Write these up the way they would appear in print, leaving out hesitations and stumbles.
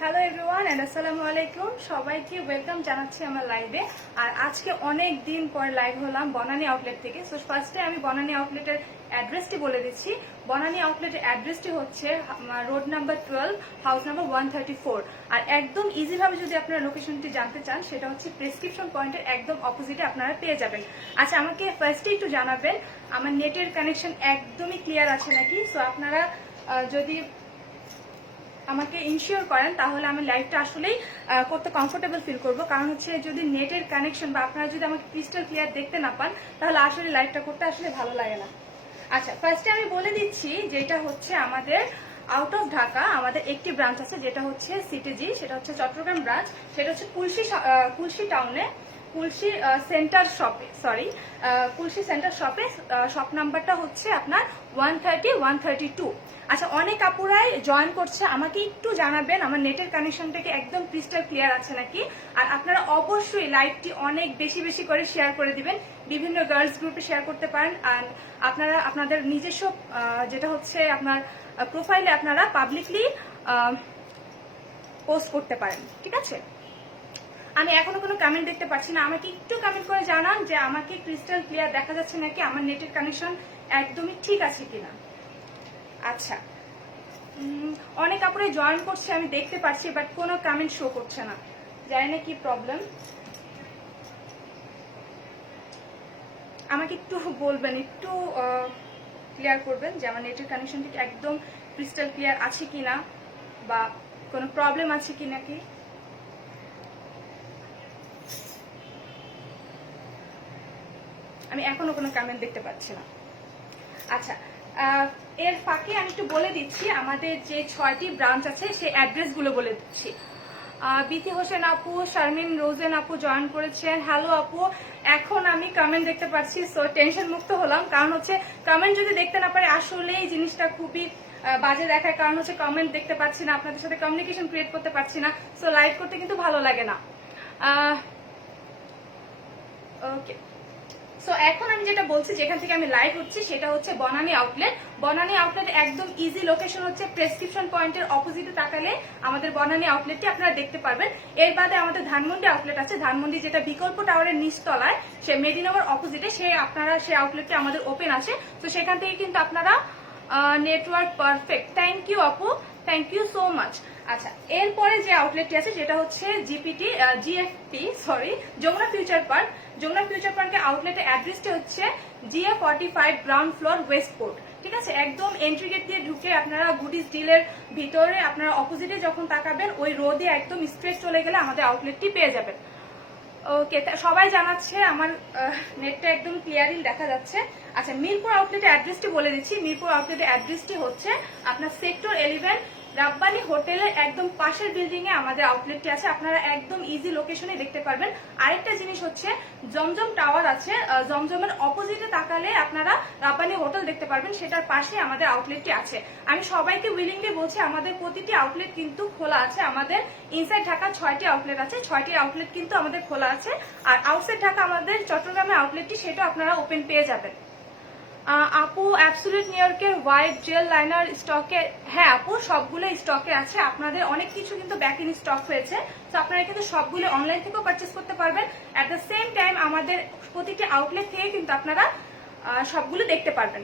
Hello everyone and আসসালামু আলাইকুম। সবাইকে ওয়েলকাম জানাচ্ছি আমার লাইভে। আর আজকে অনেক দিন পর লাইভ হলাম বনানী আউটলেট থেকে। সো ফার্স্টে আমি বনানী আউটলেটের অ্যাড্রেসটি বলে দিচ্ছি। বনানী আউটলেটের অ্যাড্রেসটি হচ্ছে রোড নাম্বার 12, হাউস নাম্বার 134। আর একদম ইজিভাবে যদি আপনারা লোকেশনটি জানতে চান, সেটা হচ্ছে প্রেসক্রিপশন পয়েন্টের একদম অপোজিটে আপনারা পেয়ে যাবেন। আচ্ছা, আমাকে ফার্স্টে একটু জানাবেন আমার নেটের কানেকশন একদমই ক্লিয়ার আছে নাকি। সো আপনারা যদি আমাকে ইনশিওর করেন তাহলে আমি লাইভটা আসলেই করতে কমফোর্টেবল ফিল করব। কারণ হচ্ছে যদি নেটের কানেকশন বা আপনারা যদি আমাকে ক্রিস্টাল ক্লিয়ার দেখতে না পান, তাহলে আসলে লাইভটা করতে আসলে ভালো লাগে না। আচ্ছা, ফার্স্টে আমি বলে দিচ্ছি যেটা হচ্ছে আমাদের আউট অফ ঢাকা আমাদের একটি ব্রাঞ্চ আছে, যেটা হচ্ছে সিটিজি, সেটা হচ্ছে চট্টগ্রাম ব্রাঞ্চ। সেটা হচ্ছে কুলসি টাউনে, কুলসি সেন্টার শপে, কুলসি সেন্টার শপে। শপ নাম্বারটা হচ্ছে আপনার 130 132। আচ্ছা, অনেক আপুরাই জয়েন করছে, আমাকে একটু জানাবেন আমার নেটের কানেকশনটাকে একদম ক্রিস্টাল ক্লিয়ার আছে নাকি। আর আপনারা অবশ্যই লাইভটি অনেক বেশি বেশি করে শেয়ার করে দিবেন, বিভিন্ন গার্লস গ্রুপে শেয়ার করতে পারেন। আর আপনারা আপনাদের নিজস্ব যেটা হচ্ছে আপনার প্রোফাইলে আপনারা পাবলিকলি পোস্ট করতে পারেন, ঠিক আছে। আমি এখনো কোনো কমেন্ট দেখতে পাচ্ছি না, আমাকে একটু কমেন্ট করে জানান যে আমাকে ক্রিস্টাল ক্লিয়ার দেখা যাচ্ছে নাকি, আমার নেটের কানেকশন একদমই ঠিক আছে কিনা। আচ্ছা, অনেক আপুরে জয়েন করছে, আমি দেখতে পাচ্ছি, বাট কোনো কমেন্ট শো করছে না, জানি না কি প্রবলেম। আমাকে একটু বলবেন, একটু ক্লিয়ার করবেন যে আমার নেটের কানেকশনটি একদম ক্রিস্টাল ক্লিয়ার আছে কিনা, বা কোনো প্রবলেম আছে কি নাকি। আমি এখনো কোনো কমেন্ট দেখতে পাচ্ছি না। আচ্ছা, এর ফাঁকে আমি একটু বলে দিচ্ছি আমাদের যে 6টি ব্রাঞ্চ আছে সেই অ্যাড্রেসগুলো বলে দিচ্ছি। বিথি হোসেন আপু, শারমিন রোজেন আপু জয়েন করেছেন। হ্যালো আপু, এখন আমি কমেন্ট দেখতে পাচ্ছি, সো টেনশন মুক্ত হলাম। কারণ হচ্ছে কমেন্ট যদি দেখতে না পারে আসলে এই জিনিসটা খুবই বাজে দেখায়। কারণ হচ্ছে কমেন্ট দেখতে পাচ্ছি না, আপনাদের সাথে কমিউনিকেশন ক্রিয়েট করতে পারছি না, সো লাইভ করতে কিন্তু ভালো লাগে না। ওকে, সো এখন আমি যেটা বলছি, যেখান থেকে আমি লাইভ হচ্ছি সেটা হচ্ছে বনানী আউটলেট। বনানী আউটলেট একদম ইজি লোকেশন হচ্ছে প্রেসক্রিপশন পয়েন্টের অপোজিটে তাকালে আমাদের বনানী আউটলেটটি আপনারা দেখতে পারবেন। এর বাদে আমাদের ধানমন্ডি আউটলেট আছে, ধানমন্ডি যেটা বিকল্প টাওয়ারের নিচতলায়, সে মেডিনগর অপোজিটে, সেই আউটলেটটি আমাদের ওপেন আছে। তো সেখান থেকে কিন্তু আপনারা নেটওয়ার্ক পারফেক্ট। থ্যাংক ইউ আপু, থ্যাংক ইউ সো মাচ। আচ্ছা, এরপরে যে আউটলেটটি আছে যেটা হচ্ছে GFP, Jamuna Future Park. Jamuna Future পার্কের আউটলেটের অ্যাড্রেসটি হচ্ছে GF45 গ্রাউন্ড ফ্লোর ওয়েস্টপোর্ট, ঠিক আছে। একদম এন্ট্রি গেট দিয়ে ঢুকে আপনারা গুডিস ডিলের ভিতরে আপনারা অপোজিটে যখন তাকাবেন, ওই রোডে একদম স্ট্রেট চলে গেলে আমাদের আউটলেটটি পেয়ে যাবেন। ওকে, সবাই জানাচ্ছে আমার নেটটা একদম ক্লিয়ারলি দেখা যাচ্ছে। আচ্ছা, মিরপুর আউটলেটের অ্যাড্রেসটি বলে দিচ্ছি। মিরপুর আউটলেটের অ্যাড্রেসটি হচ্ছে আপনার সেক্টর 11, রাব্বানি হোটেলের একদম পাশের বিল্ডিং এ আমাদের আউটলেটটি আছে। আপনারা একদম ইজি লোকেশনে দেখতে পারবেন। আরেকটা জিনিস হচ্ছে জমজম টাওয়ার আছে, জমজমের অপোজিটে তাকালে আপনারা রাব্বানি হোটেল দেখতে পারবেন, সেটার পাশে আমাদের আউটলেটটি আছে। আমি সবাইকে উইলিংলি বলছি আমাদের প্রতিটি আউটলেট কিন্তু খোলা আছে। আমাদের ইনসাইড ঢাকা 6টি আউটলেট আছে, 6টি আউটলেট কিন্তু আমাদের খোলা আছে। আর আউটসাইড ঢাকা আমাদের চট্টগ্রামের আউটলেটটি, সেটা আপনারা ওপেন পেয়ে যাবেন। আপু, অ্যাবসোলিউট নিউইয়র্কের হোয়াইট জেল লাইনার স্টকে? হ্যাঁ আপু, সবগুলো স্টকে আছে। আপনাদের অনেক কিছু কিন্তু ব্যাক ইন স্টক হয়েছে, তো আপনারা কিন্তু সবগুলো অনলাইন থেকেও পারচেস করতে পারবেন। অ্যাট দ্য সেম টাইম আমাদের প্রতিটি আউটলেট থেকে কিন্তু আপনারা সবগুলো দেখতে পারবেন,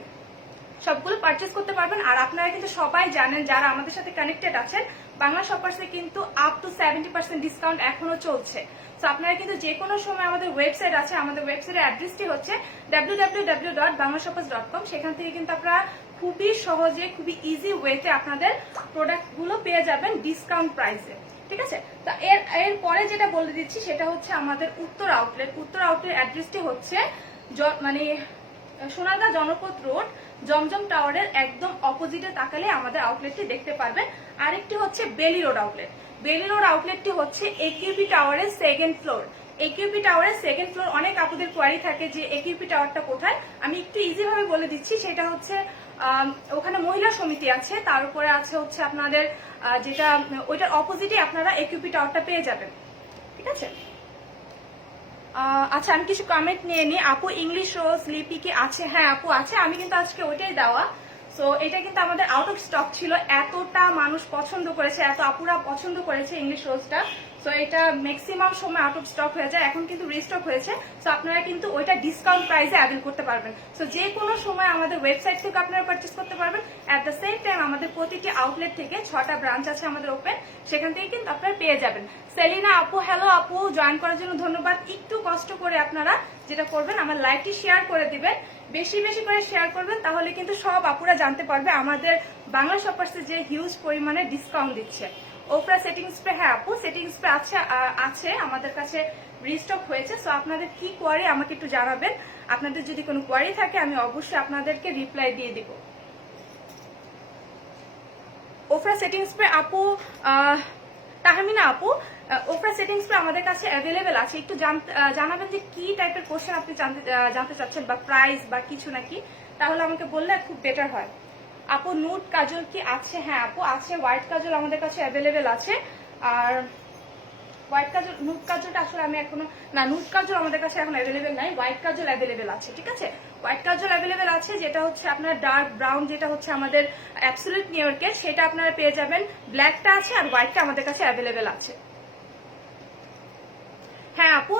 সবগুলো পারচেস করতে পারবেন। আর আপনারা কিন্তু সবাই জানেন, যারা আমাদের সাথে কানেক্টেড আছেন, বাংলা শপার্সে কিন্তু আপ টু 70% ডিসকাউন্ট এখনো চলছে। তো আপনারা কিন্তু যে কোনো সময় আমাদের ওয়েবসাইট আছে, আমাদের ওয়েবসাইটের অ্যাড্রেসটি হচ্ছে www.banglashoppers.com। সেখান থেকে কিন্তু আপনারা খুবই সহজে, খুবই ইজি ওয়েতে আপনাদের প্রোডাক্টগুলো পেয়ে যাবেন ডিসকাউন্ট প্রাইসে, ঠিক আছে। তো এর পরে যেটা বলে দিচ্ছি সেটা হচ্ছে আমাদের উত্তর আউটলেট। উত্তর আউটলেট অ্যাড্রেসটি হচ্ছে সোনারগাঁ জনপথ রোড, জমজম টাওয়ারের একদম অপোজিটে তাকালে আমাদের আউটলেটটি দেখতে পারবেন। আরেকটি হচ্ছে বেলি রোড আউটলেট। বেলি রোড আউটলেটটি হচ্ছে একিউপি টাওয়ারের সেকেন্ড ফ্লোর। একিউপি টাওয়ারের সেকেন্ড ফ্লোর, অনেক আপুদের কোয়ারি থাকে যে একিউপি টাওয়ারটা কোথায়। আমি একটু ইজি ভাবে বলে দিচ্ছি, সেটা হচ্ছে ওখানে মহিলা সমিতি আছে, তার উপরে আছে হচ্ছে আপনাদের যেটা ওইটার অপোজিটে আপনারা একিউপি টাওয়ারটা পেয়ে যাবেন, ঠিক আছে। আচ্ছা, আমি কিছু কমেন্ট নিয়ে নিই। আপু, ইংলিশ রোজ লিপি কি আছে? হ্যাঁ আপু আছে, আমি কিন্তু আজকে ওইটাই দেওয়া। সো এটা কিন্তু আমাদের আউট অফ স্টক ছিল, এতটা মানুষ পছন্দ করেছে, এত আপুরা পছন্দ করেছে ইংলিশ রোজটা। সো এটা ম্যাক্সিমাম সময় আউট অফ স্টক হয়ে যায়, এখন কিন্তু রিস্টক হয়েছে। সো আপনারা কিন্তু ওইটা ডিসকাউন্ট প্রাইসে অ্যাভেল করতে পারবেন। সো যে কোনো সময় আমাদের ওয়েবসাইট থেকে আপনারা পারচেস করতে পারবেন। অ্যাট দ্য সেম টাইম আমাদের প্রতিটি আউটলেট থেকে 6টা ব্রাঞ্চ আছে আমাদের ওপেন, সেখান থেকে কিন্তু আপনারা পেয়ে যাবেন। সেলিনা আপু, হ্যালো আপু, জয়েন করার জন্য ধন্যবাদ। একটু কষ্ট করে আপনারা যেটা করবেন, আমার লাইভটি শেয়ার করে দিবেন, বেশি বেশি করে শেয়ার করবেন, তাহলে কিন্তু সব আপুরা জানতে পারবে আমাদের বাংলা শপার্সে যে হিউজ পরিমাণে ডিসকাউন্ট দিচ্ছে। ওফরা সেটিং স্প্রে, হ্যাঁ আপু সেটিং স্প্রে আছে আমাদের কাছে, রিস্টক হয়েছে। সো আপনাদের কি কোয়ারি আমাকে একটু জানাবেন, আপনাদের যদি কোনো কোয়ারি থাকে আমি অবশ্যই আপনাদেরকে রিপ্লাই দিয়ে দিব। ওফরা সেটিং স্প্রে আপু, তাহমিনা আপু, ওফরা সেটিং স্প্রে আমাদের কাছে অ্যাভেলেবেল আছে, একটু জানাবেন যে কি টাইপের কোশ্চেন আপনি জানতে চাচ্ছেন, বা প্রাইস বা কিছু নাকি, তাহলে আমাকে বললে খুব বেটার হয়। আপু নুট কাজল কি আছে? হ্যাঁ আপু আছে, হোয়াইট কাজল আমাদের কাছে অ্যাভেলেবেল আছে। আর হোয়াইট কাজল, নুট কাজলটা আসলে আমি এখনো না, নুট কাজল আমাদের কাছে এখন অ্যাভেলেবেল নাই, হোয়াইট কাজল অ্যাভেলেবেল আছে। ঠিক আছে, হোয়াইট কাজল অ্যাভেলেবেল আছে, যেটা হচ্ছে আপনার ডার্ক ব্রাউন, যেটা হচ্ছে আমাদের অ্যাবসলিউট নিউ ইয়র্কের, সেটা আপনারা পেয়ে যাবেন। ব্ল্যাকটা আছে আর হোয়াইটটা আমাদের কাছে অ্যাভেলেবেল আছে। হ্যাঁ আপু,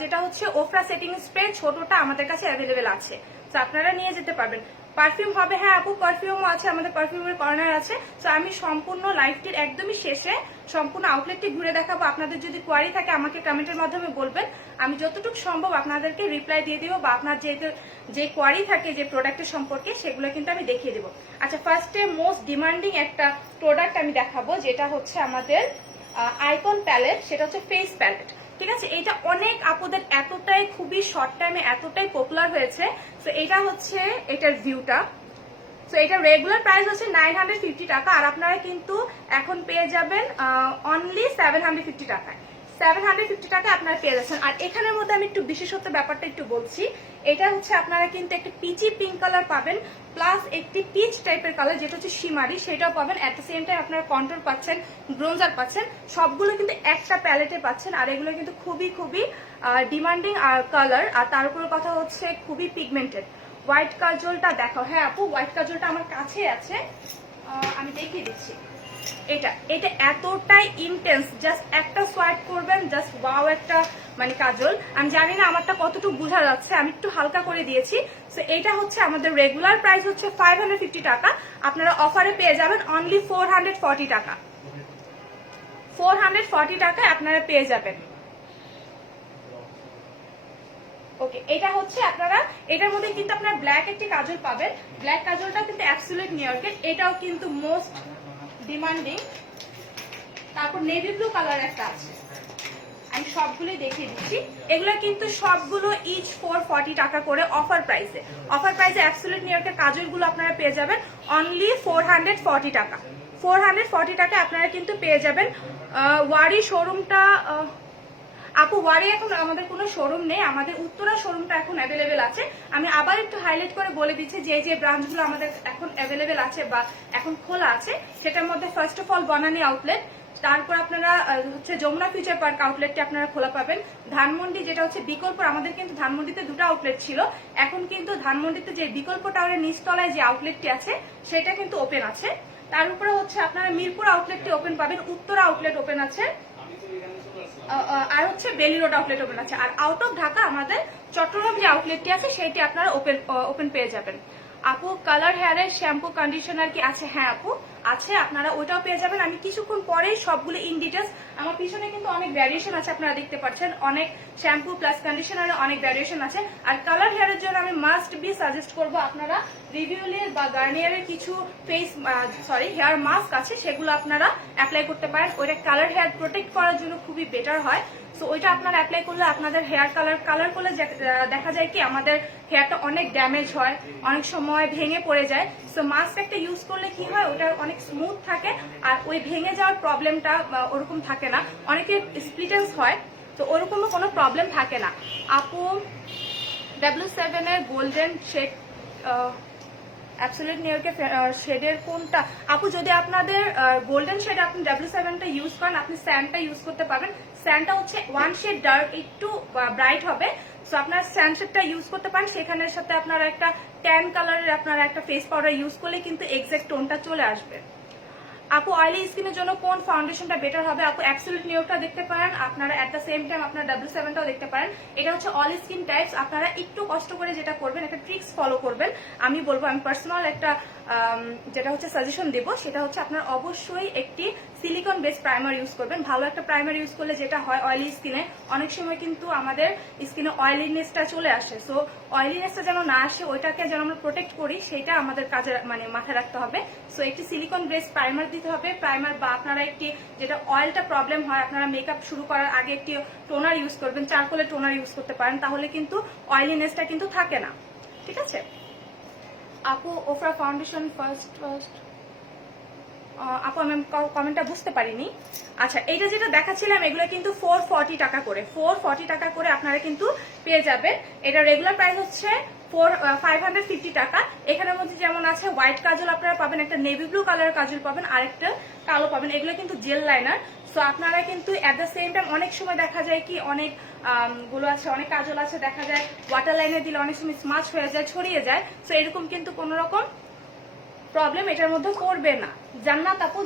যেটা হচ্ছে ওফরা সেটিং স্প্রে ছোটটা আমাদের কাছে অ্যাভেলেবেল আছে, তো আপনারা নিয়ে যেতে পারবেন। পারফিউম হবে? হ্যাঁ আপু পারফিউমও আছে, আমাদের পারফিউমের কর্নার আছে। তো আমি সম্পূর্ণ লাইভটির একদমই শেষে সম্পূর্ণ আউটলেটটি ঘুরে দেখাবো। আপনাদের যদি কোয়ারি থাকে আমাকে কমেন্টের মাধ্যমে বলবেন, আমি যতটুকু সম্ভব আপনাদেরকে রিপ্লাই দিয়ে দিব, বা আপনার যে কোয়ারি থাকে যে প্রোডাক্টের সম্পর্কে সেগুলো কিন্তু আমি দেখিয়ে দেবো। আচ্ছা, ফার্স্টে মোস্ট ডিমান্ডিং একটা প্রোডাক্ট আমি দেখাবো, যেটা হচ্ছে আমাদের আইকন প্যালেট, সেটা হচ্ছে ফেস প্যালেট। ঠিক আছে, এটা অনেক আপুদের এতটাই খুবই শর্ট টাইমে এতটাই পপুলার হয়েছে। তো এটা হচ্ছে এটার ভিউটা। তো এটা রেগুলার প্রাইস হচ্ছে 950 টাকা, আর আপনারা কিন্তু এখন পেয়ে যাবেন অনলি 750 টাকায়। 750 টাকায় আপনারা পেয়ে যাচ্ছেন। আর এখানের মধ্যে আমি একটু বিশেষত্ব ব্যাপারটা একটু বলছি, এটা হচ্ছে আপনারা কিন্তু একটা পিচি পিঙ্ক কালার পাবেন, প্লাস একটি পিচ টাইপের কালার যেটা হচ্ছে শিমারি, সেটাও পাবেন। এট দ্য সেম টাইম আপনারা কন্ট্রোল পাচ্ছেন, ব্রোঞ্জার পাচ্ছেন, সবগুলো কিন্তু একটা প্যালেটে পাচ্ছেন। আর এগুলো কিন্তু খুবই খুবই ডিমান্ডিং আর কালার, আর তার উপর কথা হচ্ছে খুবই পিগমেন্টেড। হোয়াইট কাজলটা দেখাও। হ্যাঁ আপু, হোয়াইট কাজলটা আমার কাছে আছে, আমি দেখিয়ে দিচ্ছি। এটা এতটাই ইন্টেন্স, জাস্ট একটা সোয়াইপ করবেন, জাস্ট ওয়াও একটা মানে কাজল। আমি জানি না আমারটা কতটুকু বোঝা যাচ্ছে, আমি একটু হালকা করে দিয়েছি। সো এটা হচ্ছে আমাদের রেগুলার প্রাইস হচ্ছে 550 টাকা, আপনারা অফারে পেয়ে যাবেন অনলি 440 টাকা। 440 টাকায় আপনারা পেয়ে যাবেন। ওকে, এটা হচ্ছে আপনারা, এটার মধ্যে কিন্তু আপনারা ব্ল্যাক একটি কাজল পাবেন, ব্ল্যাক কাজলটা কিন্তু অ্যাবসলিউট নিউ ইয়র্কের, এটাও কিন্তু মোস্ট ডিমান্ডিং। তারপর নেভি ব্লু কালার একটা আছে, আমি সবগুলোই দেখিয়ে দিচ্ছি। এগুলো কিন্তু সবগুলো ইচ 440 টাকা করে অফার প্রাইসে। অফার প্রাইসে অ্যাবসলিউট নিউ ইয়র্কের কাজলগুলো আপনারা পেয়ে যাবেন অনলি 440 টাকা। 440 টাকায় আপনারা কিন্তু পেয়ে যাবেন। ওয়ারি শোরুমটা, আপু ওয়ারি এখন আমাদের কোনো শোরুম নেই, আমাদের উত্তরা শোরুমটা এখন অ্যাভেলেবেল আছে। আমি আবার একটু হাইলাইট করে বলে দিচ্ছি যে ব্রাঞ্চগুলো আমাদের এখন অ্যাভেলেবেল আছে বা এখন খোলা আছে, সেটার মধ্যে first of all Banani outlet, তারপর আপনারা হচ্ছে যমুনা ফিউচার পার্ক আউটলেটটি আপনারা খোলা পাবেন। ধানমন্ডি যেটা হচ্ছে বিকল্প, আমাদের কিন্তু ধানমন্ডিতে দুটো আউটলেট ছিল, এখন কিন্তু ধানমন্ডিতে যে বিকল্প টাওয়ারের নিচতলায় যে আউটলেটটি আছে সেটা কিন্তু ওপেন আছে। তার উপরে হচ্ছে আপনারা মিরপুর আউটলেটটি ওপেন পাবেন, উত্তরা আউটলেট ওপেন আছে, আর হচ্ছে বেলি রোড আউটলেট ওপেন আছে। আর আউট অফ ঢাকা আমাদের চট্টগ্রাম যে আউটলেটটি আছে সেটি আপনারা ওপেন পেয়ে যাবেন। আপু কালার হেয়ারের শ্যাম্পু কন্ডিশনার কি আছে? হ্যাঁ আপু আছে, আপনারা ওটাও পেয়ে যাবেন। আমি কিছুক্ষণ পরেই সবগুলো ইন ডিটেলস, আমার পিছনে কিন্তু অনেক ভ্যারিয়েশন আছে, আপনারা দেখতে পাচ্ছেন অনেক শ্যাম্পু প্লাস কন্ডিশনারে অনেক ভ্যারিয়েশন আছে। আর কালার হেয়ারের জন্য আমি মাস্ট বি সাজেস্ট করবো আপনারা রিভিউলের বা গার্নিয়ারের কিছু হেয়ার মাস্ক আছে, সেগুলো আপনারা অ্যাপ্লাই করতে পারেন। ওইটা কালার হেয়ার প্রোটেক্ট করার জন্য খুবই বেটার হয়। সো ওইটা আপনারা অ্যাপ্লাই করলে আপনাদের হেয়ার কালার করলে দেখা যায় কি আমাদের হেয়ারটা অনেক ড্যামেজ হয়, অনেক সময় ভেঙে পড়ে যায়। সো মাস্ক একটা ইউজ করলে কি হয়, ওটা অনেক স্মুথ থাকে, আর ওই ভেঙে যাওয়ার প্রবলেমটা ওরকম থাকে না, অনেকের স্প্লিটেন্স হয়, তো ওরকমও কোনো প্রবলেম থাকে না। আপু W7 এর গোল্ডেন শেড অ্যাবসলিউট নিউ ইয়র্কের শেডের কোনটা? আপু যদি আপনাদের গোল্ডেন শেড আপনি W7টা ইউজ করেন, আপনি স্যান্ডটা ইউজ করতে পারবেন। স্যান্ডটা হচ্ছে 1 শেড ডার্ক, একটু ব্রাইট হবে। সো আপনার স্যান্ড শেডটা ইউজ করতে পারেন, সেখানের সাথে আপনারা একটা ট্যান কালারের আপনারা একটা ফেস পাউডার ইউজ করলে কিন্তু এক্সাক্ট টোনটা চলে আসবে। আপু অয়েলি স্কিনের জন্য কোন ফাউন্ডেশনটা বেটার হবে? আপু অ্যাবসলিউট নিউটা দেখতে পারেন, আপনারা এট দ্য সেম টাইম আপনারা W7টাও দেখতে পারেন। এটা হচ্ছে অল স্কিন টাইপস। আপনারা একটু কষ্ট করে যেটা করবেন, একটা ট্রিক্স ফলো করবেন। আমি বলবো, আমি পার্সোনাল একটা যেটা হচ্ছে সাজেশন দেব, সেটা হচ্ছে আপনারা অবশ্যই একটি সিলিকন বেস প্রাইমার ইউজ করবেন। ভালো একটা প্রাইমার ইউজ করলে যেটা হয়, অয়েলি স্কিনে অনেক সময় কিন্তু আমাদের স্কিনে অয়েলিনেসটা চলে আসে। সো অয়েলিনেসটা যেন না আসে, ওইটাকে যেন আমরা প্রোটেক্ট করি, সেটা আমাদের কাজে মানে মাথায় রাখতে হবে। সো একটি সিলিকন বেস প্রাইমার দিতে হবে। প্রাইমার বা আপনারা একটি যেটা অয়েলটা প্রবলেম হয়, আপনারা মেকআপ শুরু করার আগে একটি টোনার ইউজ করবেন, চারকোলের টোনার ইউজ করতে পারেন, তাহলে কিন্তু অয়েলিনেসটা কিন্তু থাকে না। ঠিক আছে আপু, ওফরা ফাউন্ডেশন ফার্স্ট আপু আমি কমেন্টটা বুঝতে পারিনি। আচ্ছা, এইটা যেটা দেখাচ্ছিলাম এগুলো কিন্তু 440 টাকা করে, 440 টাকা করে আপনারা কিন্তু পেয়ে যাবেন। এটা রেগুলার প্রাইস হচ্ছে 550 টাকা। এখানের মধ্যে যেমন আছে হোয়াইট কাজল আপনারা পাবেন, একটা নেভি ব্লু কালারের কাজল পাবেন, আরেকটা কালো পাবেন। এগুলো কিন্তু জেল লাইনার। সো আপনারা কিন্তু অ্যাট দ্য সেম টাইম অনেক সময় দেখা যায় কি অনেক গুলো আছে, অনেক কাজল আছে দেখা যায় ওয়াটার লাইনে দিলে অনেক সময় স্মাচ হয়ে যায়, ছড়িয়ে যায়। সো এরকম কিন্তু কোনো রকম প্রবলেম এটার মধ্যে করবে না। জান্নাত আপু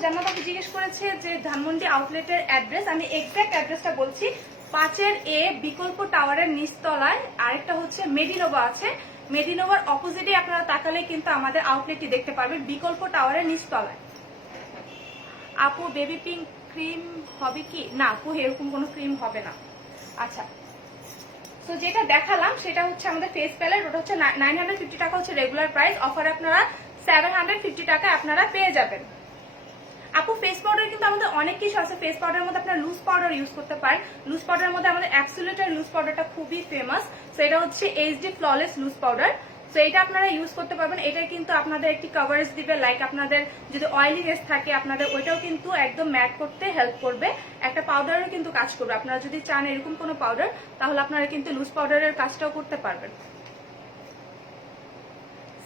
জিজ্ঞেস করেছে যে ধানমন্ডি আউটলেটের অ্যাড্রেস। আমি এক্সাক্ট অ্যাড্রেসটা বলছি, 5 A বিকল্প টাওয়ারের নিচতলায় আরেকটা হচ্ছে মেডিনোভা আছে। মেডিনোভার অপোজিটে আপনারা তাকালে কিন্তু আমাদের আউটলেটটি দেখতে পারবেন, বিকল্প টাওয়ারের নিচতলায়। আপু বেবি পিঙ্ক ক্রিম হবে কি? না আপু, এরকম কোনো ক্রিম হবে না। আচ্ছা, তো যেটা দেখালাম সেটা হচ্ছে আমাদের ফেস প্যালেট, ওটা হচ্ছে 950 টাকা হচ্ছে রেগুলার প্রাইস। অফার আপনারা 750 টাকা আপনারা পেয়ে যাবেন। আপু ফেস পাউডার কিন্তু আমাদের অনেক কিছু আছে। ফেস পাউডারের মধ্যে আপনারা লুজ পাউডার ইউজ করতে পারেন। লুজ পাউডারের মধ্যে আমাদের অ্যাবসলিউট আর লুজ পাউডারটা খুবই ফেমাস। তো এটা হচ্ছে HD ফ্ললেস লুজ পাউডার। তো এটা আপনারা ইউজ করতে পারবেন। এটা কিন্তু আপনাদের একটি কভারেজ দিবে, লাইক আপনাদের যদি অয়েলিনেস থাকে আপনাদের ওইটাও কিন্তু একদম ম্যাট করতে হেল্প করবে। একটা পাউডারও কিন্তু কাজ করবে। আপনারা যদি চান এরকম কোনো পাউডার, তাহলে আপনারা কিন্তু লুজ পাউডারের কাজটাও করতে পারবেন।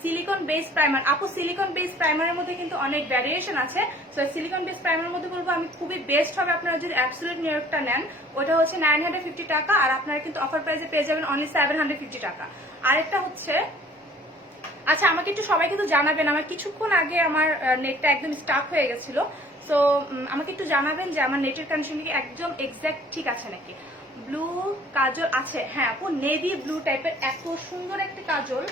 সিলিকন বেস প্রাইমার, আপু সিলিকন বেস প্রাইমারের মধ্যে কিন্তু অনেক ভ্যারিয়েশন আছে। সো সিলিকন বেস প্রাইমারের মধ্যে বলবো আমি খুবই বেস্ট হবে আপনারা যদি অ্যাবসলিউট নিউ ইয়র্কটা নেন, ওটা হচ্ছে 950 টাকা, আর আপনারা কিন্তু অফার প্রাইসে পেয়ে যাবেন অনলি 750 টাকা। আরেকটা হচ্ছে, আচ্ছা আমাকে একটু সবাই কিন্তু জানাবেন, আমার কিছুক্ষণ আগে আমার নেটটা একদম স্টাক হয়ে গেছিল। সো আমাকে একটু জানাবেন যে আমার নেটের কন্ডিশন কি একদম এক্সাক্ট ঠিক আছে নাকি। ব্লু কাজল আছে, হ্যাঁ আপু নেভি ব্লু টাইপের এত সুন্দর একটা কাজল,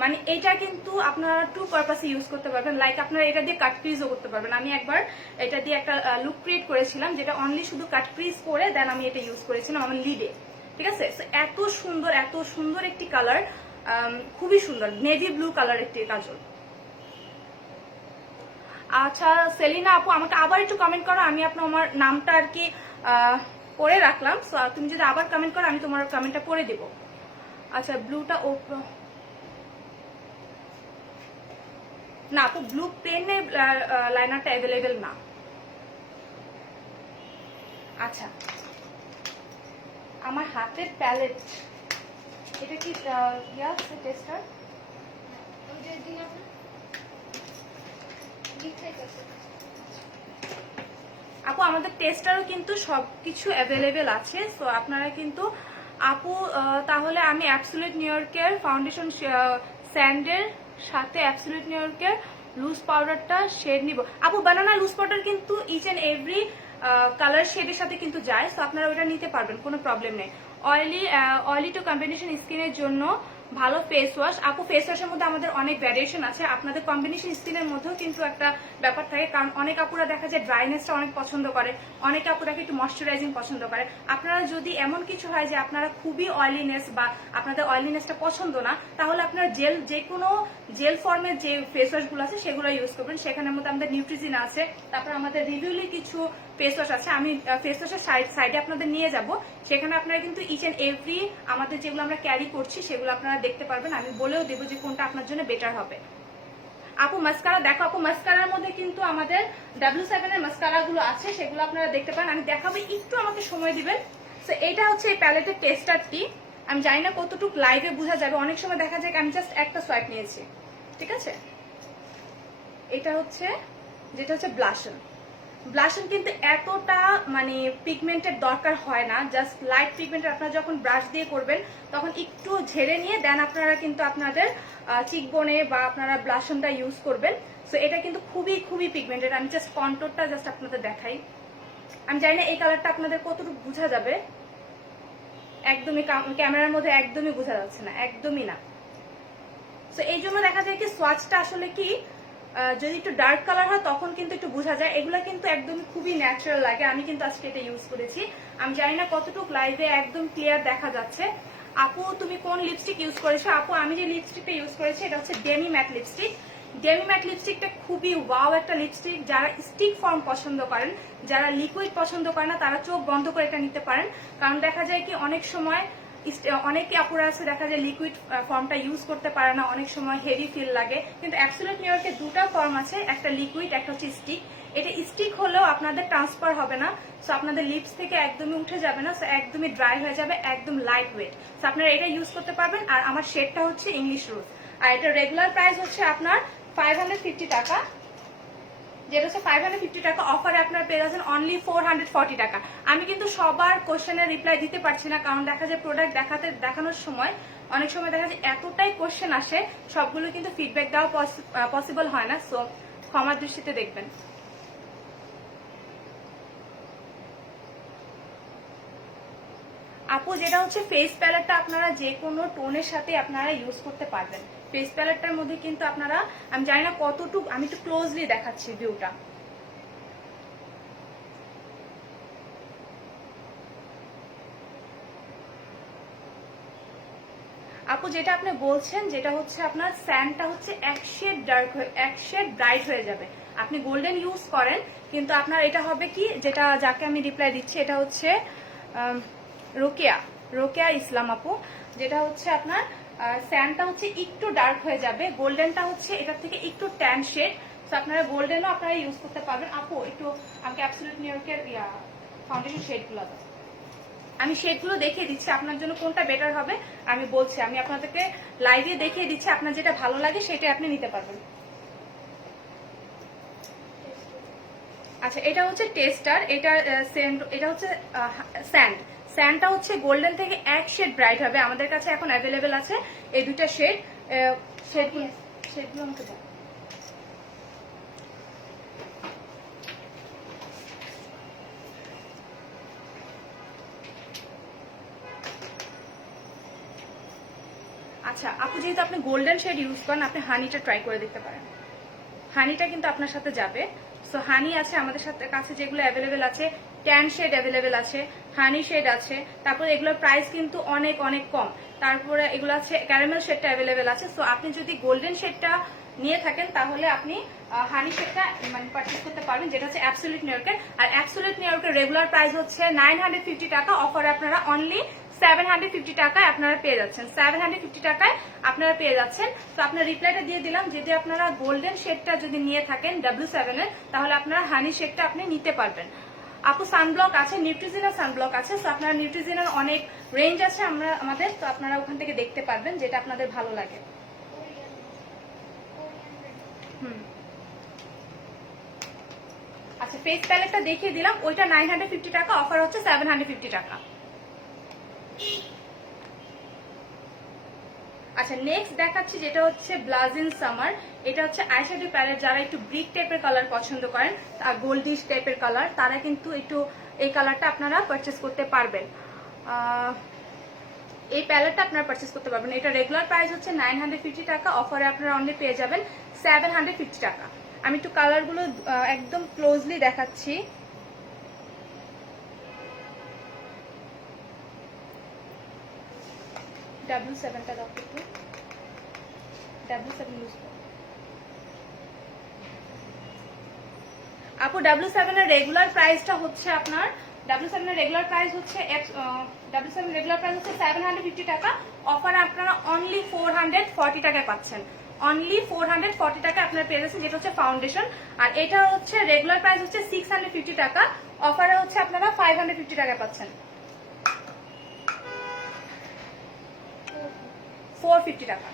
মানে এটা কিন্তু আপনারা টু পারপাসে ইউজ করতে পারবেন। লাইক আপনারা এটা দিয়ে কাট ক্রিজও করতে পারবেন। আমি একবার এটা দিয়ে একটা লুক ক্রিয়েট করেছিলাম, যেটা অনলি শুধু কাট ক্রিজ করে দেন আমি এটা ইউজ করেছিলাম আমার লিডে। ঠিক আছে, এত সুন্দর একটি কালার, খুবই সুন্দর নেভি ব্লু কালার একটি কাজল। আচ্ছা সেলিনা আপু আমাকে আবার একটু কমেন্ট করো, আমি আপনার আমার নামটা আর কি পড়ে রাখলাম। তুমি যদি আবার কমেন্ট করো আমি তোমার কমেন্টটা পড়ে দিব। আচ্ছা ব্লুটা না আপু, ব্লু পেনে লাইনারটা অ্যাভেলেবেল না। আচ্ছা আমার হাতের প্যালেট, এটা কি টেস্টার? আপু আমাদের টেস্টারও কিন্তু সবকিছু অ্যাভেলেবেল আছে। সো আপনারা কিন্তু আপু তাহলে আমি অ্যাবসলিউট নিউ ইয়র্কের ফাউন্ডেশন স্যান্ডের সাথে অ্যাবসলিউট নিউ ইয়র্কের লুজ পাউডারটা শেড নিব। আপু বানানা লুজ পাউডার কিন্তু ইচ এন্ড এভরি কালার শেডের সাথে কিন্তু যায়। সো আপনারা ওটা নিতে পারবেন, কোনো প্রবলেম নেই। অয়েলি টু কম্বিনেশন স্কিনের জন্য ভালো ফেস ওয়াশ। আপু ফেস ওয়াশের মধ্যে আমাদের অনেক ভ্যারিয়েশন আছে। আপনাদের কম্বিনেশন স্কিনের মধ্যেও কিন্তু একটা ব্যাপার থাকে, কারণ অনেক আপুরা দেখা যায় ড্রাইনেসটা অনেক পছন্দ করে, অনেক আপুরাকে একটু ময়শ্চারাইজিং পছন্দ করে। আপনারা যদি এমন কিছু হয় যে আপনারা খুবই অয়েলিনেস বা আপনাদের অয়েলিনেসটা পছন্দ না, তাহলে আপনারা যে কোনো জেল ফর্মের যে ফেস ওয়াশগুলো আছে সেগুলো ইউজ করবেন। সেখানের মধ্যে আমাদের নিউট্রিজিন আছে, তারপর আমাদের রিভিউলি কিছু ফেস ওয়াশ আছে। আমি ফেস ওয়াশের সাইডে আপনাদের নিয়ে যাব, সেখানে আপনারা কিন্তু ইচ এন্ড এভরি আমাদের যেগুলো আমরা ক্যারি করছি সেগুলো আপনারা দেখতে পারবেন। আমি বলেও দেবো যে কোনটা আপনার জন্য বেটার হবে। আপু মাস্কারা দেখো, আপু মাস্কারার মধ্যে কিন্তু আমাদের W7 এর মাস্কারা গুলো আছে, সেগুলো আপনারা দেখতে পারেন। আমি দেখাবো, একটু আমাকে সময় দিবেন। তো এটা হচ্ছে এই প্যালেটের টেস্টারটি। আমি জানি না কতটুকু লাইভে বোঝা যাবে, অনেক সময় দেখা যায় আমি জাস্ট একটা সোয়াইপ নিয়েছি। ঠিক আছে, এটা হচ্ছে যেটা হচ্ছে ব্লাশন। ব্লাশন কিন্তু এতটা মানে পিগমেন্টের দরকার হয় না, জাস্ট লাইট পিগমেন্টের আপনারা যখন ব্রাশ দিয়ে করবেন তখন একটু ঝেড়ে নিয়ে দেন আপনারা কিন্তু আপনাদের চিকবোনে বা আপনারা ব্লাশনটা ইউজ করবেন। সো এটা কিন্তু খুবই খুবই পিগমেন্টেড। আমি জাস্ট কন্ট্রোলটা জাস্ট আপনাদের দেখাই। আমি জানি না এই কালারটা আপনাদের কতটুকু বোঝা যাবে, একদমই ক্যামেরার মধ্যে একদমই বোঝা যাচ্ছে না, একদমই না। সো এই জন্য দেখা যায় কি সোয়াচটা আসলে কি যদি একটু ডার্ক কালার হয় তখন কিন্তু একটু বোঝা যায়। এগুলো কিন্তু একদমই খুবই ন্যাচারাল লাগে। আমি কিন্তু আজকে এটা ইউজ করেছি। আমি জানি না কতটুকু লাইভে একদম ক্লিয়ার দেখা যাচ্ছে। আপু তুমি কোন লিপস্টিক ইউজ করেছো? আপু আমি যে লিপস্টিকটা ইউজ করেছি এটা হচ্ছে demi matte lipstick. Demi matte লিপস্টিকটা খুবই ওয়াও একটা লিপস্টিক। যারা স্টিক ফর্ম পছন্দ করেন, যারা লিকুইড পছন্দ করেন না, তারা চোখ বন্ধ করে এটা নিতে পারেন। কারণ দেখা যায় কি অনেক সময় অনেকে আপুরা আছে দেখা যায় লিকুইড ফর্মটা ইউজ করতে পারে না, অনেক সময় হেভি ফিল লাগে। কিন্তু অ্যাবসলিউট নিউ ইয়র্কের দুটো ফর্ম আছে, একটা লিকুইড একটা হচ্ছে স্টিক। এটা স্টিক হলেও আপনাদের ট্রান্সফার হবে না, সো আপনাদের লিপস থেকে একদমই উঠে যাবে না, সো একদমই ড্রাই হয়ে যাবে, একদম লাইট ওয়েট। সো আপনারা এটা ইউজ করতে পারবেন। আর আমার শেডটা হচ্ছে ইংলিশ রোজ। আর এটা রেগুলার প্রাইস হচ্ছে আপনার 550 টাকা, যেটা হচ্ছে 550 টাকা। অফারে আপনার পেয়ে যাচ্ছেন অনলি 440 টাকা। আমি কিন্তু সবার কোশ্চেনের রিপ্লাই দিতে পারছি না, কারণ দেখা যায় প্রোডাক্ট দেখানোর সময় অনেক সময় দেখা যায় এতটাই কোশ্চেন আসে, সবগুলো কিন্তু ফিডব্যাক দেওয়া পসিবল হয় না। সো ক্ষমার দৃষ্টিতে দেখবেন। আপু যেটা হচ্ছে ফেস প্যালেটটা আপনারা যে কোনো টোনের সাথে আপনারা ইউজ করতে পারবেন। ফেস প্যালেটটার মধ্যে কিন্তু আপনারা, আমি জানি না কতটুকু, আমি একটু ক্লোজলি দেখাচ্ছি ভিউটা। আপু যেটা আপনি বলছেন যেটা হচ্ছে আপনার স্যান্ডটা হচ্ছে এক শেড ডার্ক এক শেড ব্রাইট হয়ে যাবে। আপনি গোল্ডেন ইউজ করেন কিন্তু আপনার এটা হবে কি, যেটা যাকে আমি রিপ্লাই দিচ্ছি এটা হচ্ছে রোকেয়া ইসলাম আপু, যেটা হচ্ছে আপনার স্যান্ডটা হচ্ছে একটু ডার্ক হয়ে যাবে, গোল্ডেনটা হচ্ছে এটার থেকে একটু ট্যান শেড। তো আপনারা গোল্ডেনও আপনারা ইউজ করতে পারবেন। আপু একটু আমাকে অ্যাবসলিউট নিউ ইয়র্কের ফাউন্ডেশন শেডগুলো দেন। আমি শেডগুলো দেখিয়ে দিচ্ছি আপনার জন্য কোনটা বেটার হবে। আমি বলছি, আমি আপনাদেরকে লাইভে দেখিয়ে দিচ্ছি, আপনার যেটা ভালো লাগে সেটাই আপনি নিতে পারবেন। আচ্ছা এটা হচ্ছে টেস্টার, এটা হচ্ছে স্যান্ডটা হচ্ছে গোল্ডেন থেকে এক শেড ব্রাইট হবে। আমাদের কাছে এখন অ্যাভেলেবেল আছে এই দুইটা শেডগুলো আমাকে দাও। আচ্ছা আপু যেহেতু আপনি গোল্ডেন শেড ইউজ করেন, আপনি হানিটা ট্রাই করে দেখতে পারেন। হানিটা কিন্তু আপনার সাথে যাবে। সো হানি আছে আমাদের সাথে কাছে, যেগুলো অ্যাভেলেবেল আছে ট্যান শেড অ্যাভেলেবেল আছে, হানি শেড আছে, তারপরে এগুলোর প্রাইস কিন্তু অনেক অনেক কম। তারপরে এগুলো আছে ক্যারামেল শেডটা অ্যাভেলেবেল আছে। সো আপনি যদি গোল্ডেন শেডটা নিয়ে থাকেন তাহলে আপনি হানি শেডটা মানে পারচেজ করতে পারবেন, যেটা হচ্ছে অ্যাবসলিউট নিউ ইয়র্কের। আর অ্যাবসলিউট নিউ ইয়র্কের রেগুলার প্রাইস হচ্ছে 950 টাকা, অফারে আপনারা অনলি 750 টাকায় আপনারা পেয়ে যাচ্ছেন। 750 টাকায় আপনারা পেয়ে যাচ্ছেন। তো আপনার রিপ্লাইটা দিয়ে দিলাম, যদি আপনারা গোল্ডেন শেডটা যদি নিয়ে থাকেন W7 এর, তাহলে আপনারা হানি শেডটা আপনি নিতে পারবেন। আপু সানব্লক আছে, নিউট্রিজিনার সানব্লক আছে। তো আপনারা নিউট্রিজিনার অনেক রেঞ্জ আছে আমাদের, তো আপনারা ওখান থেকে দেখতে পারবেন যেটা আপনাদের ভালো লাগে। আচ্ছা ফেস প্যালেটটা দেখিয়ে দিলাম, ওইটা 950 টাকা, অফার হচ্ছে 750 টাকা। আচ্ছা নেক্সট দেখাচ্ছি যেটা হচ্ছে ব্লাজিন সামার। এটা হচ্ছে আইশ্যাডো প্যালেট, যারা একটু ব্রিক টাইপের কালার পছন্দ করেন, গোল্ডিশ টাইপের কালার, তারা কিন্তু একটু এই কালারটা আপনারা পারচেস করতে পারবেন। এই প্যালেটটা আপনারা পারচেস করতে পারবেন। এটা রেগুলার প্রাইস হচ্ছে 950 টাকা, অফারে আপনারা অনলি পেয়ে যাবেন 750 টাকা। আমি একটু কালারগুলো একদম ক্লোজলি দেখাচ্ছি। W7টা দাও একটু, W7 ইউজ করো আপু। W7 এর রেগুলার প্রাইসটা হচ্ছে আপনার, W7 এর রেগুলার প্রাইস হচ্ছে 750 টাকা, অফারে আপনারা অনলি 440 টাকায় পাচ্ছেন। অনলি 440 টাকা আপনারা পেয়ে যাচ্ছেন, যেটা হচ্ছে ফাউন্ডেশন। আর এটা হচ্ছে রেগুলার প্রাইস হচ্ছে 650 টাকা, অফারে হচ্ছে আপনারা 550 টাকায় পাচ্ছেন। 450 টাকা,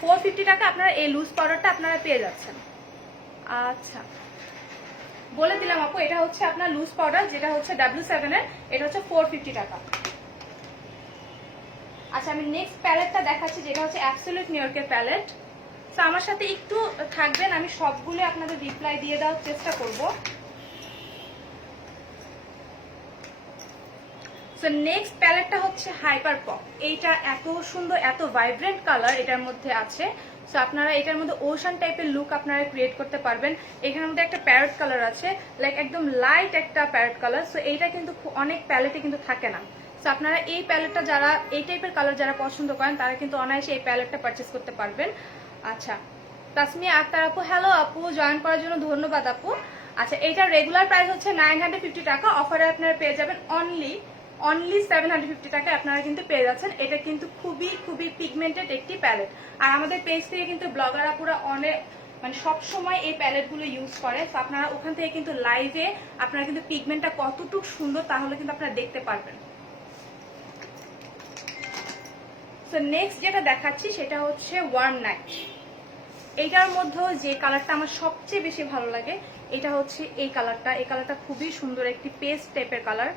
450 টাকা আপনারা এই লুজ পাউডারটা আপনারা পেয়ে যাচ্ছেন। আচ্ছা বলে দিলাম আপু, এটা হচ্ছে আপনার লুজ পাউডার, যেটা হচ্ছে W7 এর, এটা হচ্ছে 450 টাকা। আচ্ছা আমি নেক্সট প্যালেটটা দেখাচ্ছি, যেটা হচ্ছে অ্যাবসলিউট নিউ ইয়র্কের প্যালেট। তো আমার সাথে একটু থাকবেন, আমি সবগুলো আপনাদের রিপ্লাই দিয়ে দেওয়ার চেষ্টা করব। সো নেক্সট প্যালেটটা হচ্ছে হাইপার পপ। এইটা এত সুন্দর, এত ভাইব্রেন্ট কালার এটার মধ্যে আছে। সো আপনারা এটার মধ্যে ওশান টাইপের লুক আপনারা ক্রিয়েট করতে পারবেন। এখানের মধ্যে একটা প্যারট কালার আছে, লাইক একদম লাইট একটা প্যারট কালার। সো এইটা কিন্তু অনেক প্যালেটে কিন্তু থাকে না। সো আপনারা এই প্যালেটটা যারা এই টাইপের কালার যারা পছন্দ করেন তারা কিন্তু অনায়াসে এই প্যালেটটা পারচেস করতে পারবেন। আচ্ছা তাসমিয়া আক্তার আপু, হ্যালো আপু, জয়েন করার জন্য ধন্যবাদ আপু। আচ্ছা এইটার রেগুলার প্রাইস হচ্ছে 950 টাকা, অফারে আপনারা পেয়ে যাবেন অনলি 750 টাকায় আপনারা কিন্তু পেয়ে যাচ্ছেন। এটা কিন্তু খুবই খুবই পিগমেন্টেড একটি প্যালেট। আর আমাদের পেজ থেকে কিন্তু ব্লগার আপুরা অনেক মানে সবসময় এই প্যালেটগুলো ইউজ করে। তো আপনারা ওখান থেকে কিন্তু লাইভে আপনারা কিন্তু পিগমেন্টটা কতটুকু সুন্দর তাহলে কিন্তু আপনারা দেখতে পারবেন। তো নেক্সট যেটা দেখাচ্ছি সেটা হচ্ছে ওয়ার্ম নাইট। এইটার মধ্যে যে কালারটা আমার সবচেয়ে বেশি ভালো লাগে এটা হচ্ছে এই কালারটা। এই কালারটা খুবই সুন্দর, একটি পেস্ট টাইপের কালার।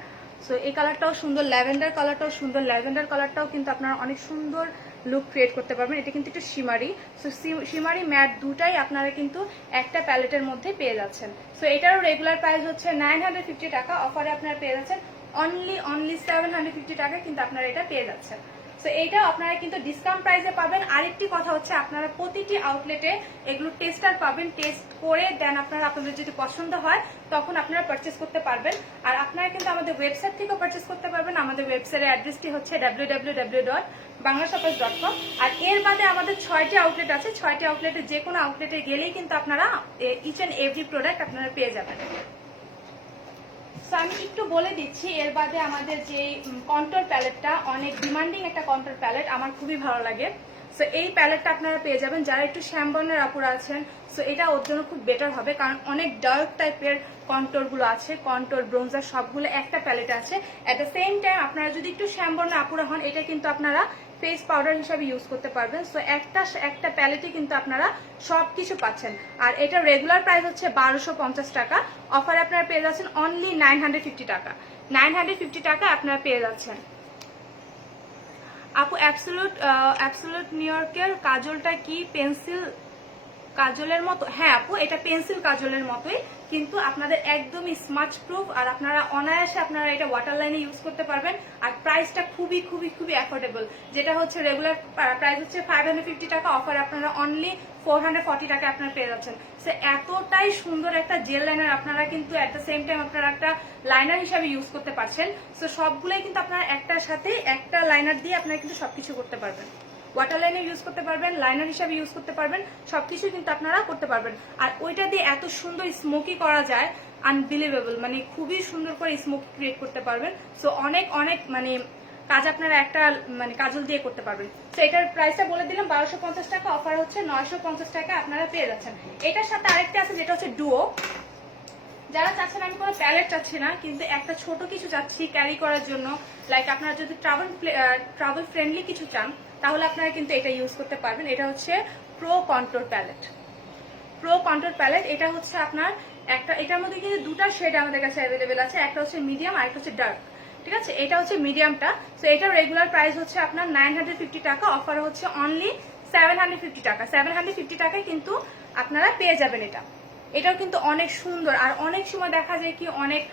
সো এই কালারটাও সুন্দর, ল্যাভেন্ডার কালারটাও সুন্দর। ল্যাভেন্ডার কালারটাও কিন্তু আপনারা অনেক সুন্দর লুক ক্রিয়েট করতে পারবেন। এটা কিন্তু একটু শিমারি। সো শিমারি ম্যাট দুটাই আপনারা কিন্তু একটা প্যালেটের মধ্যে পেয়ে যাচ্ছেন। সো এটারও রেগুলার প্রাইস হচ্ছে 950 টাকা, অফারে আপনারা পেয়ে যাচ্ছেন অনলি 750 টাকা কিন্তু আপনারা এটা পেয়ে যাচ্ছেন। তো এইটাও আপনারা কিন্তু ডিসকাউন্ট প্রাইসে পাবেন। আরেকটি কথা হচ্ছে আপনারা প্রতিটি আউটলেটে এগুলো টেস্টার পাবেন, টেস্ট করে দেন আপনারা আপনাদের যদি পছন্দ হয় তখন আপনারা পারচেস করতে পারবেন। আর আপনারা কিন্তু আমাদের ওয়েবসাইট থেকেও পারচেস করতে পারবেন। আমাদের ওয়েবসাইটের অ্যাড্রেসটি হচ্ছে www.banglashoppers.com। আর এর বাদে আমাদের 6টি আউটলেট আছে। 6টি আউটলেটে যে কোনো আউটলেটে গেলেই কিন্তু আপনারা ইচ অ্যান্ড এভরি প্রোডাক্ট আপনারা পেয়ে যাবেন। আমি একটু বলে দিচ্ছি, এর বাদে আমাদের যে কন্ট্রোর প্যালেটটা অনেক ডিমান্ডিং একটা কন্ট্রোর প্যালেট, আমার খুবই ভালো লাগে। সো এই প্যালেটটা আপনারা পেয়ে যাবেন যারা একটু শ্যামবর্ণের আপুরা আছেন। সো এটা ওর জন্য খুব বেটার হবে, কারণ অনেক ডার্ক টাইপের কন্ট্রোর গুলো আছে, কন্ট্রোর ব্রোঞ্জার সবগুলো একটা প্যালেটে আছে। অ্যাট দ্য সেম টাইম আপনারা যদি একটু শ্যামবর্ণের আপুরা হন এটা কিন্তু আপনারা ফেস পাউডার হিসাবে ইউজ করতে পারবেন। সো একটা প্যালেটে কিন্তু আপনারা সবকিছু পাচ্ছেন। আর এটা রেগুলার প্রাইস হচ্ছে 1250 টাকা, অফারে আপনারা পেয়ে যাচ্ছেন অনলি 950 টাকা। 950 টাকা আপনারা পেয়ে যাচ্ছেন। আপু অ্যাবসলিউট নিউ ইয়র্কের কাজলটা কি পেন্সিল কাজলের মতো? হ্যাঁ আপু, এটা পেন্সিল কাজলের মতোই, কিন্তু আপনাদের একদমই স্মাচ প্রুফ। আর আপনারা অনায়াসে আপনারা এটা ওয়াটার লাইনে ইউজ করতে পারবেন। আর প্রাইসটা খুবই খুবই খুবই অ্যাফোর্ডেবল, যেটা হচ্ছে রেগুলার প্রাইস হচ্ছে 550 টাকা, অফার আপনারা অনলি 440 টাকা আপনারা পেয়ে যাচ্ছেন। সো এতটাই সুন্দর একটা জেল লাইনার আপনারা কিন্তু অ্যাট দ্য সেম টাইম আপনারা একটা লাইনার হিসাবে ইউজ করতে পারছেন। সো সবগুলোই কিন্তু আপনারা একটার সাথে একটা লাইনার দিয়ে আপনারা কিন্তু সবকিছু করতে পারবেন। ওয়াটার লাইনে ইউজ করতে পারবেন, লাইনার হিসাবে ইউজ করতে পারবেন, সবকিছু কিন্তু আপনারা করতে পারবেন। আর ওইটা দিয়ে এত সুন্দর স্মোকি করা যায়, আনবিলিভেবল, মানে খুবই সুন্দর করে স্মোকি ক্রিয়েট করতে পারবেন। সো অনেক অনেক মানে কাজ আপনারা একটা মানে কাজল দিয়ে করতে পারবেন। তো এটার প্রাইসটা বলে দিলাম 1250 টাকা, অফার হচ্ছে 950 টাকা আপনারা পেয়ে যাচ্ছেন। এটার সাথে আরেকটা আছে যেটা হচ্ছে ডুও। যারা চাচ্ছেন আমি কোনো প্যালেট চাচ্ছি না, কিন্তু একটা ছোট কিছু চাচ্ছি ক্যারি করার জন্য, লাইক আপনারা যদি ট্রাভেল ফ্রেন্ডলি কিছু চান তাহলে আপনারা কিন্তু এটা ইউজ করতে পারবেন। এটা হচ্ছে pro contour palette. Pro contour palette এটা হচ্ছে আপনার একটা, এটার মধ্যে কিন্তু দুটা শেড আমাদের কাছে অ্যাভেলেবেল আছে, একটা হচ্ছে মিডিয়াম আর একটা হচ্ছে ডার্ক। ঠিক আছে, এটা হচ্ছে মিডিয়ামটা। সো এটার রেগুলার প্রাইস হচ্ছে আপনার 950 টাকা, অফার হচ্ছে অনলি 750 টাকা। 750 টাকায় কিন্তু আপনারা পেয়ে যাবেন এটা। এটাও কিন্তু অনেক সুন্দর। আর অনেক সময় দেখা যায় কি অনেক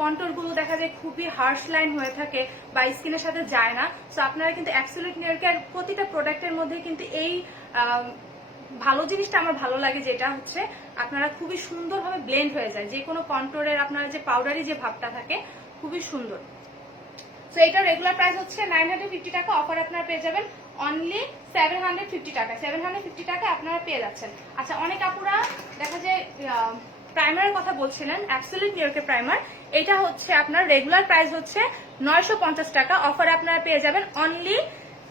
কন্ট্রোর গুলো দেখা যায় খুবই হার্শ লাইন হয়ে থাকে বা স্কিনের সাথে যায় না। সো আপনারা কিন্তু অ্যাবসলিউট নিউ ইয়র্কের প্রতিটা প্রোডাক্টের মধ্যে কিন্তু এই ভালো জিনিসটা আমার ভালো লাগে, যেটা হচ্ছে আপনারা খুবই সুন্দরভাবে ব্লেন্ড হয়ে যায়, যে কোনো কন্ট্রোরের আপনার যে পাউডারি যে ভাবটা থাকে খুবই সুন্দর। সো এটা রেগুলার প্রাইস হচ্ছে 950 টাকা, অফার আপনারা পেয়ে যাবেন অনলি 750 টাকা। 750 টাকা আপনারা পেয়ে যাচ্ছেন। আচ্ছা অনেক আপুরা দেখা যায় প্রাইমারের কথা বলছিলেন, অ্যাবসলিউট নিউ ইয়র্কের প্রাইমার। এটা হচ্ছে আপনার রেগুলার প্রাইস হচ্ছে 950 টাকা, অফারে আপনারা পেয়ে যাবেন অনলি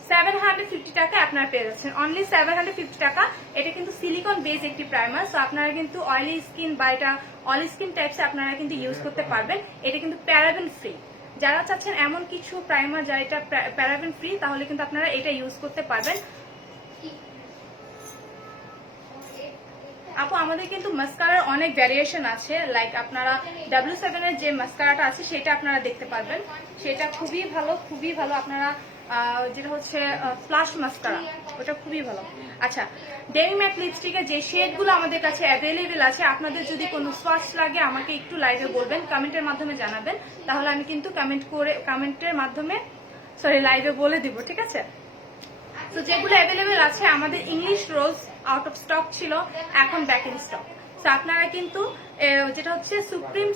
750 টাকা আপনারা পেয়ে যাচ্ছেন অনলি 750 টাকা। এটা কিন্তু সিলিকন বেস একটি প্রাইমার। সো আপনারা কিন্তু অয়েলি স্কিন বা এটা অয়েলি স্কিন টাইপস আপনারা কিন্তু ইউজ করতে পারবেন। এটা কিন্তু প্যারাবেন ফ্রি। যারা চাচ্ছেন এমন কিছু প্রাইমার যা এটা প্যারাবেন ফ্রি, তাহলে কিন্তু আপনারা এটা ইউজ করতে পারবেন। আপু আমাদের কিন্তু মাস্কারার অনেক ভ্যারিয়েশন আছে, লাইক আপনারা W7 এর যে মাস্কারাটা আছে সেটা আপনারা দেখতে পারবেন, সেটা খুবই ভালো, খুবই ভালো। আপনারা যেটা হচ্ছে ফ্লাশ মাস্কারা, ওটা খুবই ভালো। আচ্ছা, ডেমি ম্যাট লিপস্টিকের যে শেডগুলো আমাদের কাছে অ্যাভেলেবেল আছে, আপনাদের যদি কোনো সোয়াচ লাগে আমাকে একটু লাইভে বলবেন, কমেন্টের মাধ্যমে জানাবেন, তাহলে আমি কিন্তু কমেন্টের মাধ্যমে লাইভে বলে দিব, ঠিক আছে? তো যেগুলো অ্যাভেলেবেল আছে, আমাদের English rose out of stock ছিল, এখন ব্যাক ইন স্টক। তো আপনারা কিন্তু যেটা হচ্ছে সুপ্রিম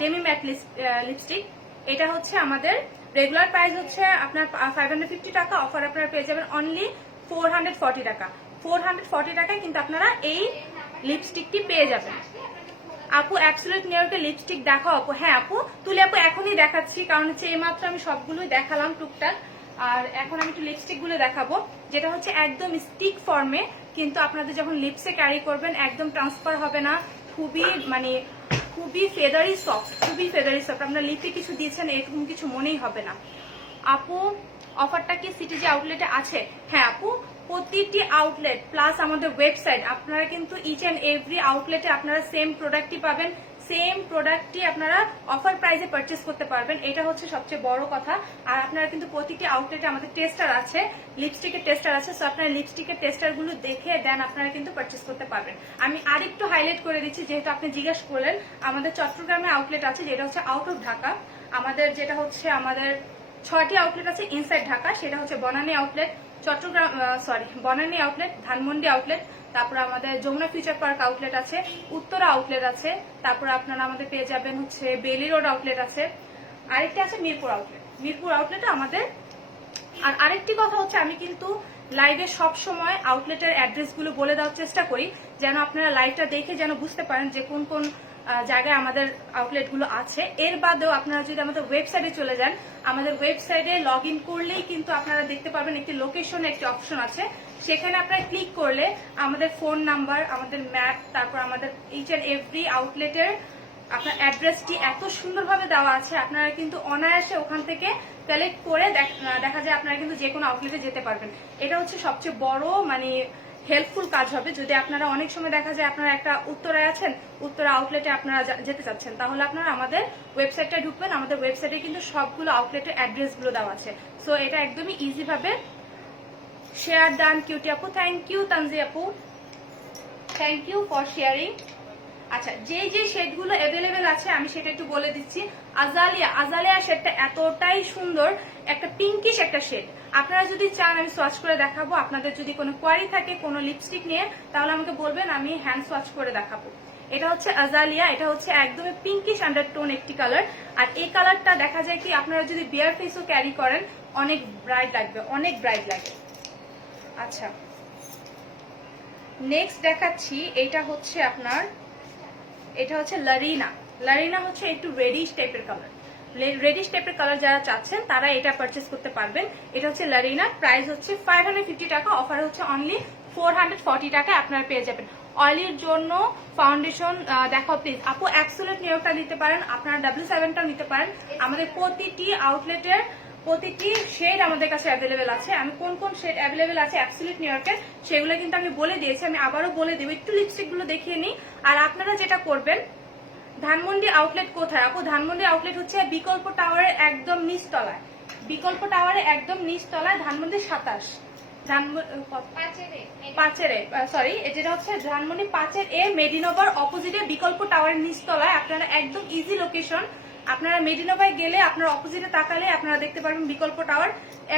ডেমি ম্যাট লিপস্টিক, এটা হচ্ছে আমাদের রেগুলার প্রাইস হচ্ছে আপনার 550 টাকা, অফার আপনারা পেয়ে যাবেন অনলি 440 টাকা। 440 টাকায় কিন্তু আপনারা এই লিপস্টিকটি পেয়ে যাবেন। আপু অ্যাবসলিউট নিউ ইয়র্কের লিপস্টিক দেখাও আপু। হ্যাঁ আপু, তুলে আপু এখনই দেখাচ্ছি, কারণ হচ্ছে এইমাত্র আমি সবগুলোই দেখালাম টুকটাক, আর এখন আমি একটু লিপস্টিক গুলো দেখাবো, যেটা হচ্ছে একদম স্টিক ফর্মে, কিন্তু আপনাদের যখন লিপসে ক্যারি করবেন একদম ট্রান্সফার হবে না, খুবই ফেদারি সফট, খুবই ফেদারি সফট। আপনার লিপে কিছু দিয়েছেন এরকম কিছু মনেই হবে না। আপু অফারটা কি সিটিজি আউটলেটে আছে? হ্যাঁ আপু, প্রতিটি আউটলেট প্লাস আমাদের ওয়েবসাইট, আপনারা কিন্তু ইচ অ্যান্ড এভরি আউটলেটে আপনারা সেম প্রোডাক্টই পাবেন, সেম প্রোডাক্টটি আপনারা অফার প্রাইসে পারচেস করতে পারবেন, এটা হচ্ছে সবচেয়ে বড় কথা। আর আপনারা কিন্তু প্রতিটি আউটলেটে আমাদের টেস্টার আছে, লিপস্টিকের টেস্টার আছে, সো আপনারা লিপস্টিকের টেস্টারগুলো দেখে দেন আপনারা কিন্তু পারচেস করতে পারবেন। আমি আরেকটু হাইলাইট করে দিচ্ছি, যেহেতু আপনি জিজ্ঞাসা করলেন, আমাদের চট্টগ্রামে আউটলেট আছে, যেটা হচ্ছে আউট অফ ঢাকা। আমাদের যেটা হচ্ছে আমাদের 6টি আউটলেট আছে ইনসাইড ঢাকা, সেটা হচ্ছে Banani outlet, Banani outlet, Dhanmondi outlet, তারপর আমাদের যমুনা ফিউচার পার্ক আউটলেট আছে, উত্তরা আউটলেট আছে, তারপর আপনারা আমাদের পেয়ে যাবেন হচ্ছে বেলি রোড আউটলেট আছে, আরেকটি আছে মিরপুর আউটলেট। মিরপুর আউটলেটে আমাদের। আর আরেকটি কথা হচ্ছে, আমি কিন্তু লাইভে সব সময় আউটলেটের অ্যাড্রেসগুলো বলে দেওয়ার চেষ্টা করি, যেন আপনারা লাইভটা দেখে যেন বুঝতে পারেন যে কোন কোন জায়গায় আমাদের আউটলেটগুলো আছে। এর বাদেও আপনারা যদি আমাদের ওয়েবসাইটে চলে যান, আমাদের ওয়েবসাইটে লগ ইন করলেই কিন্তু আপনারা দেখতে পাবেন একটি লোকেশন একটি অপশন আছে, সেখানে আপনারা ক্লিক করলে আমাদের ফোন নাম্বার, আমাদের ম্যাপ, তারপর আমাদের ইচ অ্যান্ড এভরি আউটলেটের আপনার অ্যাড্রেসটি এত সুন্দরভাবে দেওয়া আছে, আপনারা কিন্তু অনায়াসে ওখান থেকে কালেক্ট করে দেখা যায় আপনারা কিন্তু যে কোনো আউটলেটে যেতে পারবেন। এটা হচ্ছে সবচেয়ে বড় হেল্পফুল কাজ হবে। যদি আপনারা অনেক সময় দেখা যায় আপনারা একটা উত্তরায় আছেন, উত্তরা আউটলেটে আপনারা যেতে চাচ্ছেন, তাহলে আপনারা আমাদের ওয়েবসাইটটা ঢুকবেন, আমাদের ওয়েবসাইটে কিন্তু সবগুলো আউটলেটের অ্যাড্রেসগুলো দেওয়া আছে। সো এটা একদমই ইজি ভাবে শেয়ার ডান। কিউটি আপু, থ্যাংক ইউ। তানজি আপু, থ্যাংক ইউ ফর শেয়ারিং। আচ্ছা, যে শেডগুলো অ্যাভেলেবেল আছে আমি সেটা একটু বলে দিচ্ছি। আজালিয়া শেডটা এতটাই সুন্দর, একটা পিঙ্কিশ একটা শেড। আপনারা যদি চান আমি সোয়াচ করে দেখাবো, আপনাদের যদি কোনো কোয়ারি থাকে কোনো লিপস্টিক নিয়ে, তাহলে আমাকে বলবেন, আমি হ্যান্ড সোয়াচ করে দেখাবো। এটা হচ্ছে আজালিয়া, এটা হচ্ছে একদমই পিঙ্কিশ আন্ডারটোন একটি কালার। আর এই কালারটা দেখা যায় কি আপনারা যদি বিয়ার ফেসও ক্যারি করেন অনেক ব্রাইট লাগবে, অনেক ব্রাইট লাগে। আচ্ছা, নেক্সট দেখাচ্ছি, এটা হচ্ছে আপনার, এটা হচ্ছে লারিনা হচ্ছে একটু রেডিশ টাইপের কালার। রেডিশ টাইপের কালার যারা চাচ্ছেন তারা এটা পারচেস করতে পারবেন। এটা হচ্ছে লারিনা, প্রাইস হচ্ছে 550 টাকা, অফার হচ্ছে অনলি 440 টাকা আপনারা পেয়ে যাবেন। অয়েলির জন্য ফাউন্ডেশন দেখাও প্লিজ। আপু অ্যাবসলিউট নিউ ইয়র্কটা নিতে পারেন, আপনারা W7টাও নিতে পারেন। আমাদের প্রতিটি আউটলেটের প্রতিটি শেড আমাদের কাছে অ্যাভেলেবেল আছে। আমি কোন কোন শেড অ্যাভেলেবেল আছে অ্যাবসলিউট নিউ ইয়র্কের সেগুলো কিন্তু আমি বলে দিয়েছি, আমি আবারও বলে দেবো। একটু লিপস্টিকগুলো দেখিয়ে নিই। আর আপনারা যেটা করবেন, ধানমন্ডি আউটলেট কোথায় আপু? ধানমন্ডি আউটলেট হচ্ছে বিকল্প টাওয়ারের একদম নিচতলায়, বিকল্প টাওয়ারের একদম নিচতলায়, ধানমন্ডি 27 যেটা হচ্ছে ধানমন্ডি 5 মেডিনোভার অপোজিটে বিকল্প টাওয়ারের নিচতলায়। আপনারা একদম ইজি লোকেশন, আপনারা মেডিনোভায় গেলে আপনারা অপোজিটে তাকালে আপনারা দেখতে পারবেন বিকল্প টাওয়ার,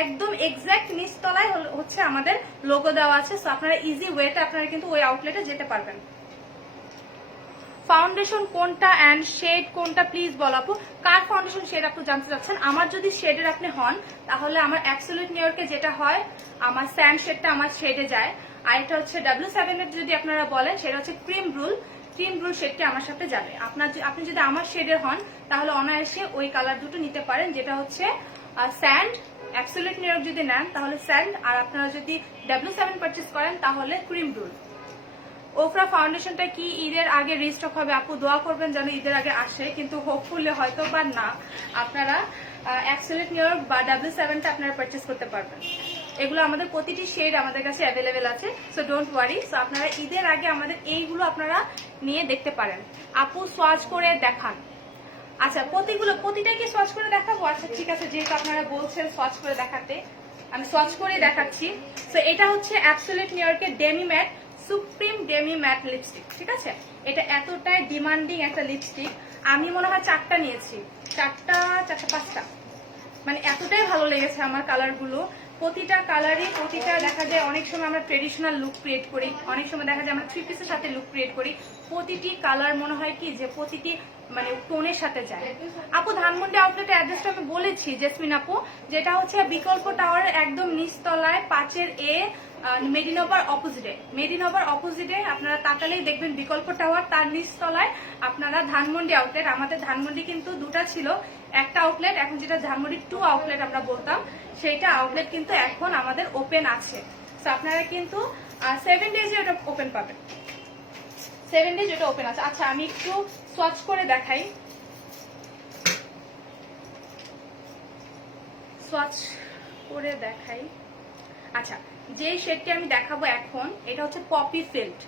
একদম এক্সাক্ট নিচতলায় হচ্ছে আমাদের লোগো দেওয়া আছে। সো আপনারা ইজি ওয়েতে আপনারা কিন্তু ওই আউটলেটে যেতে পারবেন। ফাউন্ডেশন কোনটা অ্যান্ড শেড কোনটা প্লিজ বল আপু। কার ফাউন্ডেশন শেড আপু জানতে চাচ্ছেন? আমার যদি শেডের আপনি হন, তাহলে আমার অ্যাবসলিউট নিউ ইয়র্কে যেটা হয়, আমার স্যান্ড শেডটা আমার শেডে যায়। আর এটা হচ্ছে W7 এর যদি আপনারা বলেন, সেটা হচ্ছে ক্রিম ব্রুল শেডটি আমার সাথে যাবে। আপনি যদি আমার শেডের হন, তাহলে অনায়াসে ওই কালার দুটো নিতে পারেন, যেটা হচ্ছে স্যান্ড। অ্যাবসলিউট নিউ ইয়র্ক যদি নেন তাহলে স্যান্ড, আর আপনারা যদি W7 পারচেস করেন তাহলে ক্রিম ব্রুল। ওফরা ফাউন্ডেশনটা কি ঈদের আগে রিস্টক হবে আপু? দোয়া করবেন যেন ঈদের আগে আসে, কিন্তু হোপফুলি হয়তো বা না। আপনারা অ্যাবসলিউট নিউ ইয়র্ক বা W7টা আপনারা পারচেস করতে পারবেন। এগুলো আমাদের প্রতিটি শেড আমাদের কাছে অ্যাভেলেবেল আছে, সো ডোন্ট ওয়ারি। সো আপনারা ঈদের আগে আমাদের এইগুলো আপনারা নিয়ে দেখতে পারেন। আপু সোয়াচ করে দেখান। আচ্ছা প্রতিটা কি সোয়াচ করে দেখাবো? আচ্ছা ঠিক আছে, যেহেতু আপনারা বলছেন সোয়াচ করে দেখাতে, আমি সোয়াচ করে দেখাচ্ছি। সো এটা হচ্ছে অ্যাবসলিউট নিউ ইয়র্কের demi matte supreme demi matte lipstick, ঠিক আছে? এটা এতটাই ডিমান্ডিং একটা লিপস্টিক, আমি মনে হয় 4টা নিয়েছি, 5টা, মানে এতটাই ভালো লেগেছে আমার কালারগুলো। প্রতিটা কালারই প্রতিটা দেখা যায়, অনেক সময় আমরা ট্রেডিশনাল লুক ক্রিয়েট করি, অনেক সময় দেখা যায় আমরা 3 পিসের সাথে লুক ক্রিয়েট করি। প্রতিটি কালার মনে হয় কি যে প্রতিটি মানে টোনের সাথে যায়। আপু ধানমন্ডি আউটলেটের অ্যাড্রেসটা আমি বলেছি জেসমিন আপু, যেটা হচ্ছে বিকল্প টাওয়ারের একদম নিচতলায় 5-এর A, মেডিনোভার অপোজিটে আপনারা তাকালেই দেখবেন বিকল্প টাওয়ার, তার নিচতলায় আপনারা ধানমন্ডি আউটলেট। আমাদের ধানমন্ডি কিন্তু 2টা ছিল, একটা আউটলেট, এখন যেটা ধানমন্ডি 2 আউটলেট আমরা বলতাম, সেইটা আউটলেট কিন্তু এখন আমাদের ওপেন আছে। সো আপনারা কিন্তু 7 ডেজে ওটা ওপেন পাবেন, 7 ডেজ ওটা ওপেন আছে। আচ্ছা আমি একটু সোয়াচ করে দেখাই, আচ্ছা যে শেডটি আমি দেখাবো এখন, এটা হচ্ছে পপি ফিল্ড।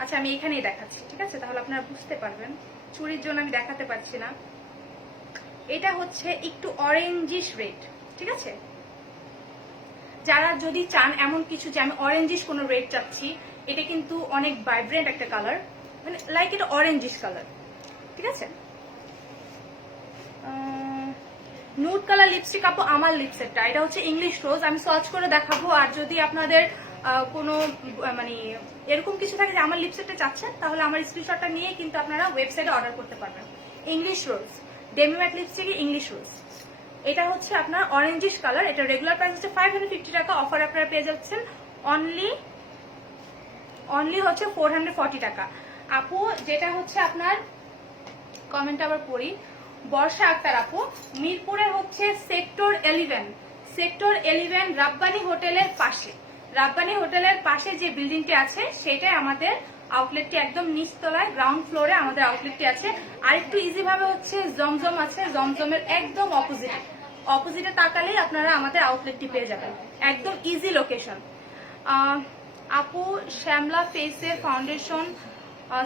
আচ্ছা আমি এখানেই দেখাচ্ছি, ঠিক আছে? তাহলে আপনারা বুঝতে পারবেন, চুরির জন্য আমি দেখাতে পারছি না। এটা হচ্ছে একটু অরেঞ্জিশ রেড, ঠিক আছে? যারা যদি চান এমন কিছু যে আমি অরেঞ্জিশ কোনো রেড চাচ্ছি, এটা কিন্তু অনেক ভাইব্রেন্ট একটা কালার, মানে লাইক এটা অরেঞ্জিশ কালার, ঠিক আছে? নুড কালার লিপস্টিক আপু আমার লিপস্টিকটা, এটা হচ্ছে ইংলিশ রোজ, আমি সার্চ করে দেখাবো। আর যদি আপনাদের কোনো মানে এরকম কিছু থাকে যে আমার লিপস্টিকটা চাচ্ছেন, তাহলে আমার স্ক্রিনশটটা নিয়ে কিন্তু আপনারা ওয়েবসাইটে অর্ডার করতে পারবেন। ইংলিশ রোজ ডেমি ম্যাট লিপস্টিক, ইংলিশ রোজ। এটা হচ্ছে আপনার অরেঞ্জিশ কালার, এটা রেগুলার প্রাইস হচ্ছে 550 টাকা, অফার আপনারা পেয়ে যাচ্ছেন অনলি হচ্ছে 440 টাকা। আপু যেটা হচ্ছে আপনার কমেন্ট আবার পড়ি, বর্ষা আক্তার আপু, মিরপুরের হচ্ছে সেক্টর 11 রাব্বানি হোটেলের পাশে যে বিল্ডিংটি আছে সেটাই আমাদের আউটলেটটি, একদম নিচতলায় গ্রাউন্ড ফ্লোরে আমাদের আউটলেটটি আছে। আর একটু ইজি ভাবে হচ্ছে জমজম আছে, জমজমের একদম অপোজিটে তাকালেই আপনারা আমাদের আউটলেটটি পেয়ে যাবেন, একদম ইজি লোকেশন। আপু শ্যামলা ফেসের ফাউন্ডেশন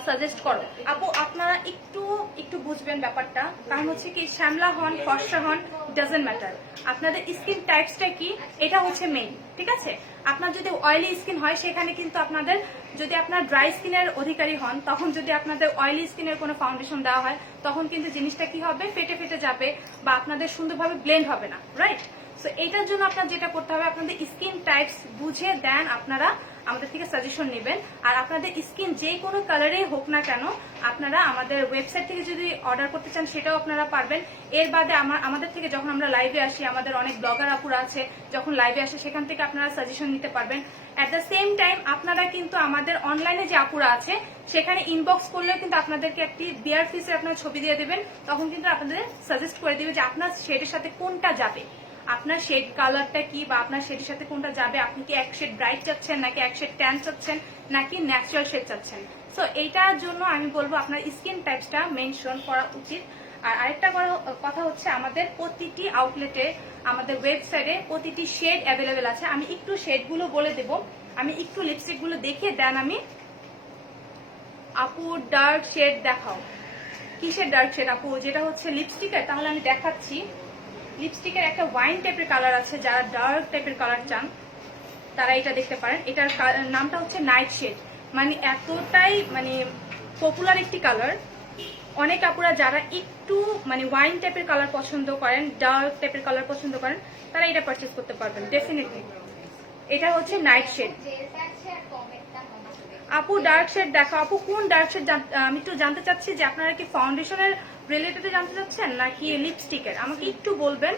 সাজেস্ট করো। আপু আপনারা একটু বুঝবেন ব্যাপারটা, কারণ হচ্ছে কি শ্যামলা হন ফর্সা হন ডাজন্ট ম্যাটার, আপনাদের স্কিন টাইপসটা কি এটা হচ্ছে মেইন, ঠিক আছে? আপনার যদি অয়েলি স্কিন হয় সেখানে কিন্তু আপনাদের, যদি আপনার ড্রাই স্কিনের অধিকারী হন, তখন যদি আপনাদের অয়েলি স্কিনের কোনো ফাউন্ডেশন দেওয়া হয়, তখন কিন্তু জিনিসটা কি হবে, ফেটে যাবে বা আপনাদের সুন্দরভাবে ব্লেন্ড হবে না, রাইট? সো এটার জন্য আপনার যেটা করতে হবে, আপনাদের স্কিন টাইপস বুঝে দেন আপনারা আমাদের থেকে সাজেশন নেবেন। আর আপনাদের স্কিন যে কোনো কালারে হোক না কেন, আপনারা আমাদের ওয়েবসাইট থেকে যদি অর্ডার করতে চান সেটাও আপনারা পারবেন। এর বাদে আমাদের থেকে যখন আমরা লাইভে আসি, আমাদের অনেক ব্লগার আপুরা আছে, যখন লাইভে আসে সেখান থেকে আপনারা সাজেশন নিতে পারবেন। অ্যাট দ্য সেম টাইম আপনারা কিন্তু আমাদের অনলাইনে যে আপুরা আছে সেখানে ইনবক্স করলেও কিন্তু আপনাদেরকে একটি বিয়ার ফিসের আপনার ছবি দিয়ে দেবেন, তখন কিন্তু আপনাদের সাজেস্ট করে দিবে যে আপনার শেডের সাথে কোনটা যাবে, আপনার শেড কালারটা কি, বা আপনার শেডের সাথে কোনটা যাবে, আপনি কি এক শেড ব্রাইট চাচ্ছেন নাকি এক শেড ট্যান চাচ্ছেন নাকি ন্যাচারাল শেড চাচ্ছেন। সো এইটার জন্য আমি বলবো আপনার স্কিন টাইপসটা মেনশন করা উচিত। আর আরেকটা কথা হচ্ছে, আমাদের প্রতিটি আউটলেটে আমাদের ওয়েবসাইটে প্রতিটি শেড অ্যাভেলেবেল আছে। আমি একটু শেডগুলো বলে দেব, আমি একটু লিপস্টিকগুলো দেখিয়ে দেন। আমি আপু ডার্ক শেড দেখাও, কিসের ডার্ক শেড আপু? যেটা হচ্ছে লিপস্টিকের, তাহলে আমি দেখাচ্ছি। লিপস্টিকের একটা ওয়াইন টাইপের কালার আছে, যারা ডার্ক টাইপের কালার চান তারা এটা দেখতে পারেন। এটার নামটা হচ্ছে নাইট শেড, মানে এতটাই মানে পপুলার একটি কালার। অনেক আপুরা যারা একটু মানে ওয়াইন টাইপের কালার পছন্দ করেন, ডার্ক টাইপের কালার পছন্দ করেন, তারা এটা পারচেজ করতে পারবেন ডেফিনেটলি। এটা হচ্ছে নাইট শেড। আপু ডার্ক শেড দেখো। আপু কোন ডার্ক শেড আমি একটু জানতে চাচ্ছি, যে আপনারা কি ফাউন্ডেশনের রিলেটেড জানতে চাচ্ছেন নাকি লিপস্টিকের, আমাকে একটু বলবেন।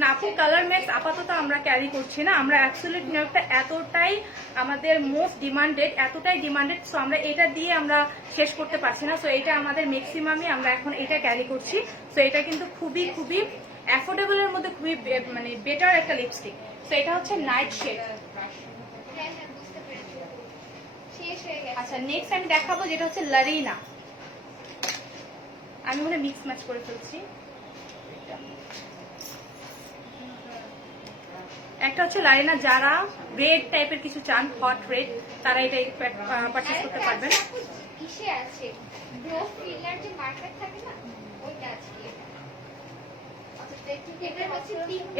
না আপু কালার ম্যাক্স আপাতত আমরা ক্যারি করছি না, আমরা অ্যাবসলিউট নিউ ইয়র্কটা এতটাই আমাদের মোস্ট ডিমান্ডেড, সো আমরা এটা দিয়ে আমরা শেষ করতে পারছি না। সো এটা আমাদের ম্যাক্সিমামই আমরা এখন এটা ক্যারি করছি। সো এটা কিন্তু খুবই অ্যাফোর্ডেবলের মধ্যে খুবই মানে বেটার একটা লিপস্টিক। সো এটা হচ্ছে নাইট শেড। আচ্ছা নেক্সট আমি দেখাবো যেটা হচ্ছে লারিনা। আমি মনে মিক্স ম্যাচ করে ফেলছি। একটা হচ্ছে লারিনা, যারা রেড টাইপের কিছু চান, হট রেড, তারা এটা পারচেজ করতে পারবেন। কিসে আছে গ্লো ফিলার যে মার্কেট থাকে না, ওইটা আছে।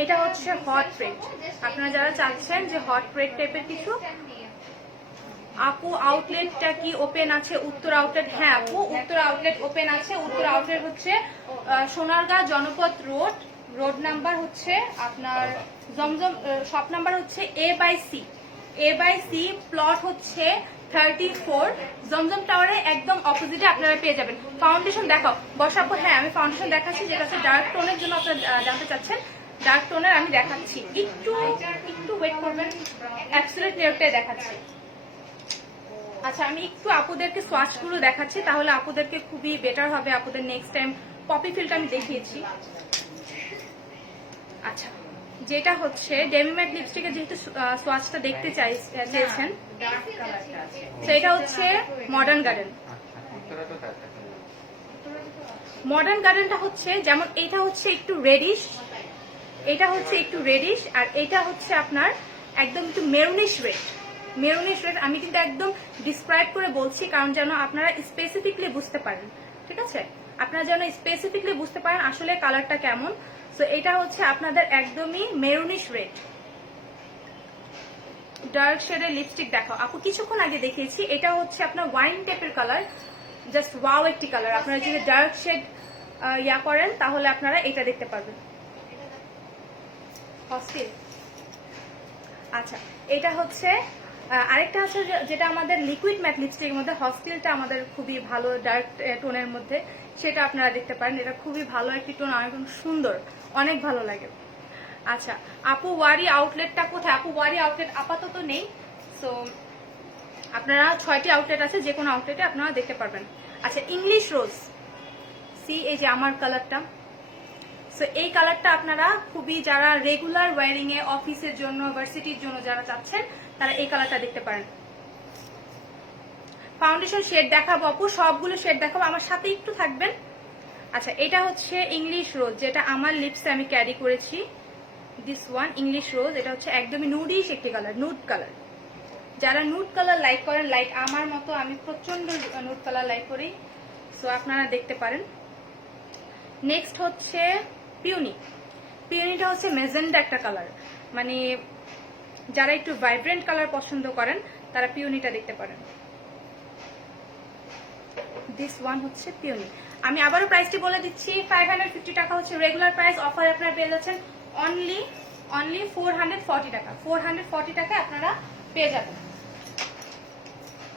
এটা হচ্ছে হট রেড। আপনারা যারা চাচ্ছেন যে হট রেড টাইপের কিছু, আপু আউটলেটটা কি ওপেন আছে? উত্তর আউটলেট, হ্যাঁ আপু উত্তর আউটলেট ওপেন আছে। উত্তর আউটলেট হচ্ছে সোনারগাঁ জনপদ রোড নাম্বার হচ্ছে আপনার জমজম, শপ নাম্বার হচ্ছে A/C প্লট হচ্ছে 34, জমজম টাওয়ারে একদম অপোজিটে আপনারা পেয়ে যাবেন। ফাউন্ডেশন দেখাও বসাবো। হ্যাঁ আমি ফাউন্ডেশন দেখাচ্ছি, যেটা হচ্ছে ডার্ক টোনের জন্য আপনারা জানতে চাচ্ছেন। ডার্ক টোনের আমি দেখাচ্ছি, একটু ওয়েট করবেন। অ্যাবসলিউট নিউটাই দেখাচ্ছি। আচ্ছা আমি একটু আপুদেরকে সোয়াচগুলো দেখাচ্ছি, তাহলে আপুদেরকে খুবই বেটার হবে। আপুদের নেক্সট টাইম পপি ফিলটা আমি দেখিয়েছি। আচ্ছা যেটা হচ্ছে ডেমি ম্যাট লিপস্টিকের যেহেতু সোয়াচটা দেখতে চেয়েছেন, তো এটা হচ্ছে মডার্ন গার্ডেন। মডার্ন গার্ডেনটা হচ্ছে যেমন এটা হচ্ছে একটু রেডিশ, এটা হচ্ছে একটু রেডিশ, আর এটা হচ্ছে আপনার একদম একটু মেরুনিশ রেড। আমি কিন্তু একদম ডিসক্রাইব করে বলছি, কারণ যেন আপনারা স্পেসিফিকলি বুঝতে পারেন। ঠিক আছে, আপনারা যেন স্পেসিফিকলি বুঝতে পারেন আসলে কালারটা কেমন। সো এটা হচ্ছে আপনাদের একদমই মেরুনিশ রেড। ডার্ক শেডের লিপস্টিক দেখাও আপু, কিছুক্ষণ আগে দেখিয়েছি। এটা হচ্ছে আপনার ওয়াইন টাইপের কালার, জাস্ট ওয়াও একটি কালার। আপনারা যদি ডার্ক শেড ইয়া করেন তাহলে আপনারা এটা দেখতে পারবেন। হস্টিল, আচ্ছা এটা হচ্ছে আরেকটা আছে যেটা আমাদের লিকুইড ম্যাট লিপস্টিকের মধ্যে, হস্টিলটা আমাদের খুবই ভালো ডার্ক টোনের মধ্যে, সেটা আপনারা দেখতে পারেন। এটা খুবই ভালো একটি টোন, অনেক সুন্দর, অনেক ভালো লাগে। আচ্ছা আপু ওয়ারি আউটলেটটা কোথায়? আপু ওয়ারি আউটলেট আপাতত নেই। সো আপনারা 6টি আউটলেট আছে, যে কোনো আউটলেটে আপনারা দেখতে পারবেন। আচ্ছা ইংলিশ রোজ, এই যে আমার কালারটা, সো এই কালারটা আপনারা খুবই, যারা রেগুলার ওয়ারিং এ, অফিসের জন্য, ভার্সিটির জন্য যারা চাচ্ছেন, তারা এই কালারটা দেখতে পারেন। ফাউন্ডেশন শেড দেখাবো আপু, সবগুলো শেড দেখাবো, আমার সাথে একটু থাকবেন। আচ্ছা এটা হচ্ছে ইংলিশ রোজ, যেটা আমার লিপসে আমি ক্যারি করেছি। দিস ওয়ান ইংলিশ রোজ, এটা হচ্ছে একদমই নুডিশ একটি কালার, নুড কালার। যারা নুড কালার লাইক করেন, লাইক আমার মতো, আমি প্রচন্ড নুড কালার লাইক করি, সো আপনারা দেখতে পারেন। নেক্সট হচ্ছে পিওনিটা হচ্ছে মেজেন্ডা একটা কালার, মানে যারা একটু ভাইব্রেন্ট কালার পছন্দ করেন তারা পিওনিটা দেখতে পারেন। দিস ওয়ান হচ্ছে পিওনি। আমি আবারও প্রাইসটি বলে দিচ্ছি, 550 টাকা হচ্ছে রেগুলার প্রাইস। অফার আপনারা পেয়ে যাচ্ছেন অনলি 440 টাকা। 440 টাকা আপনারা পেয়ে যাবেন।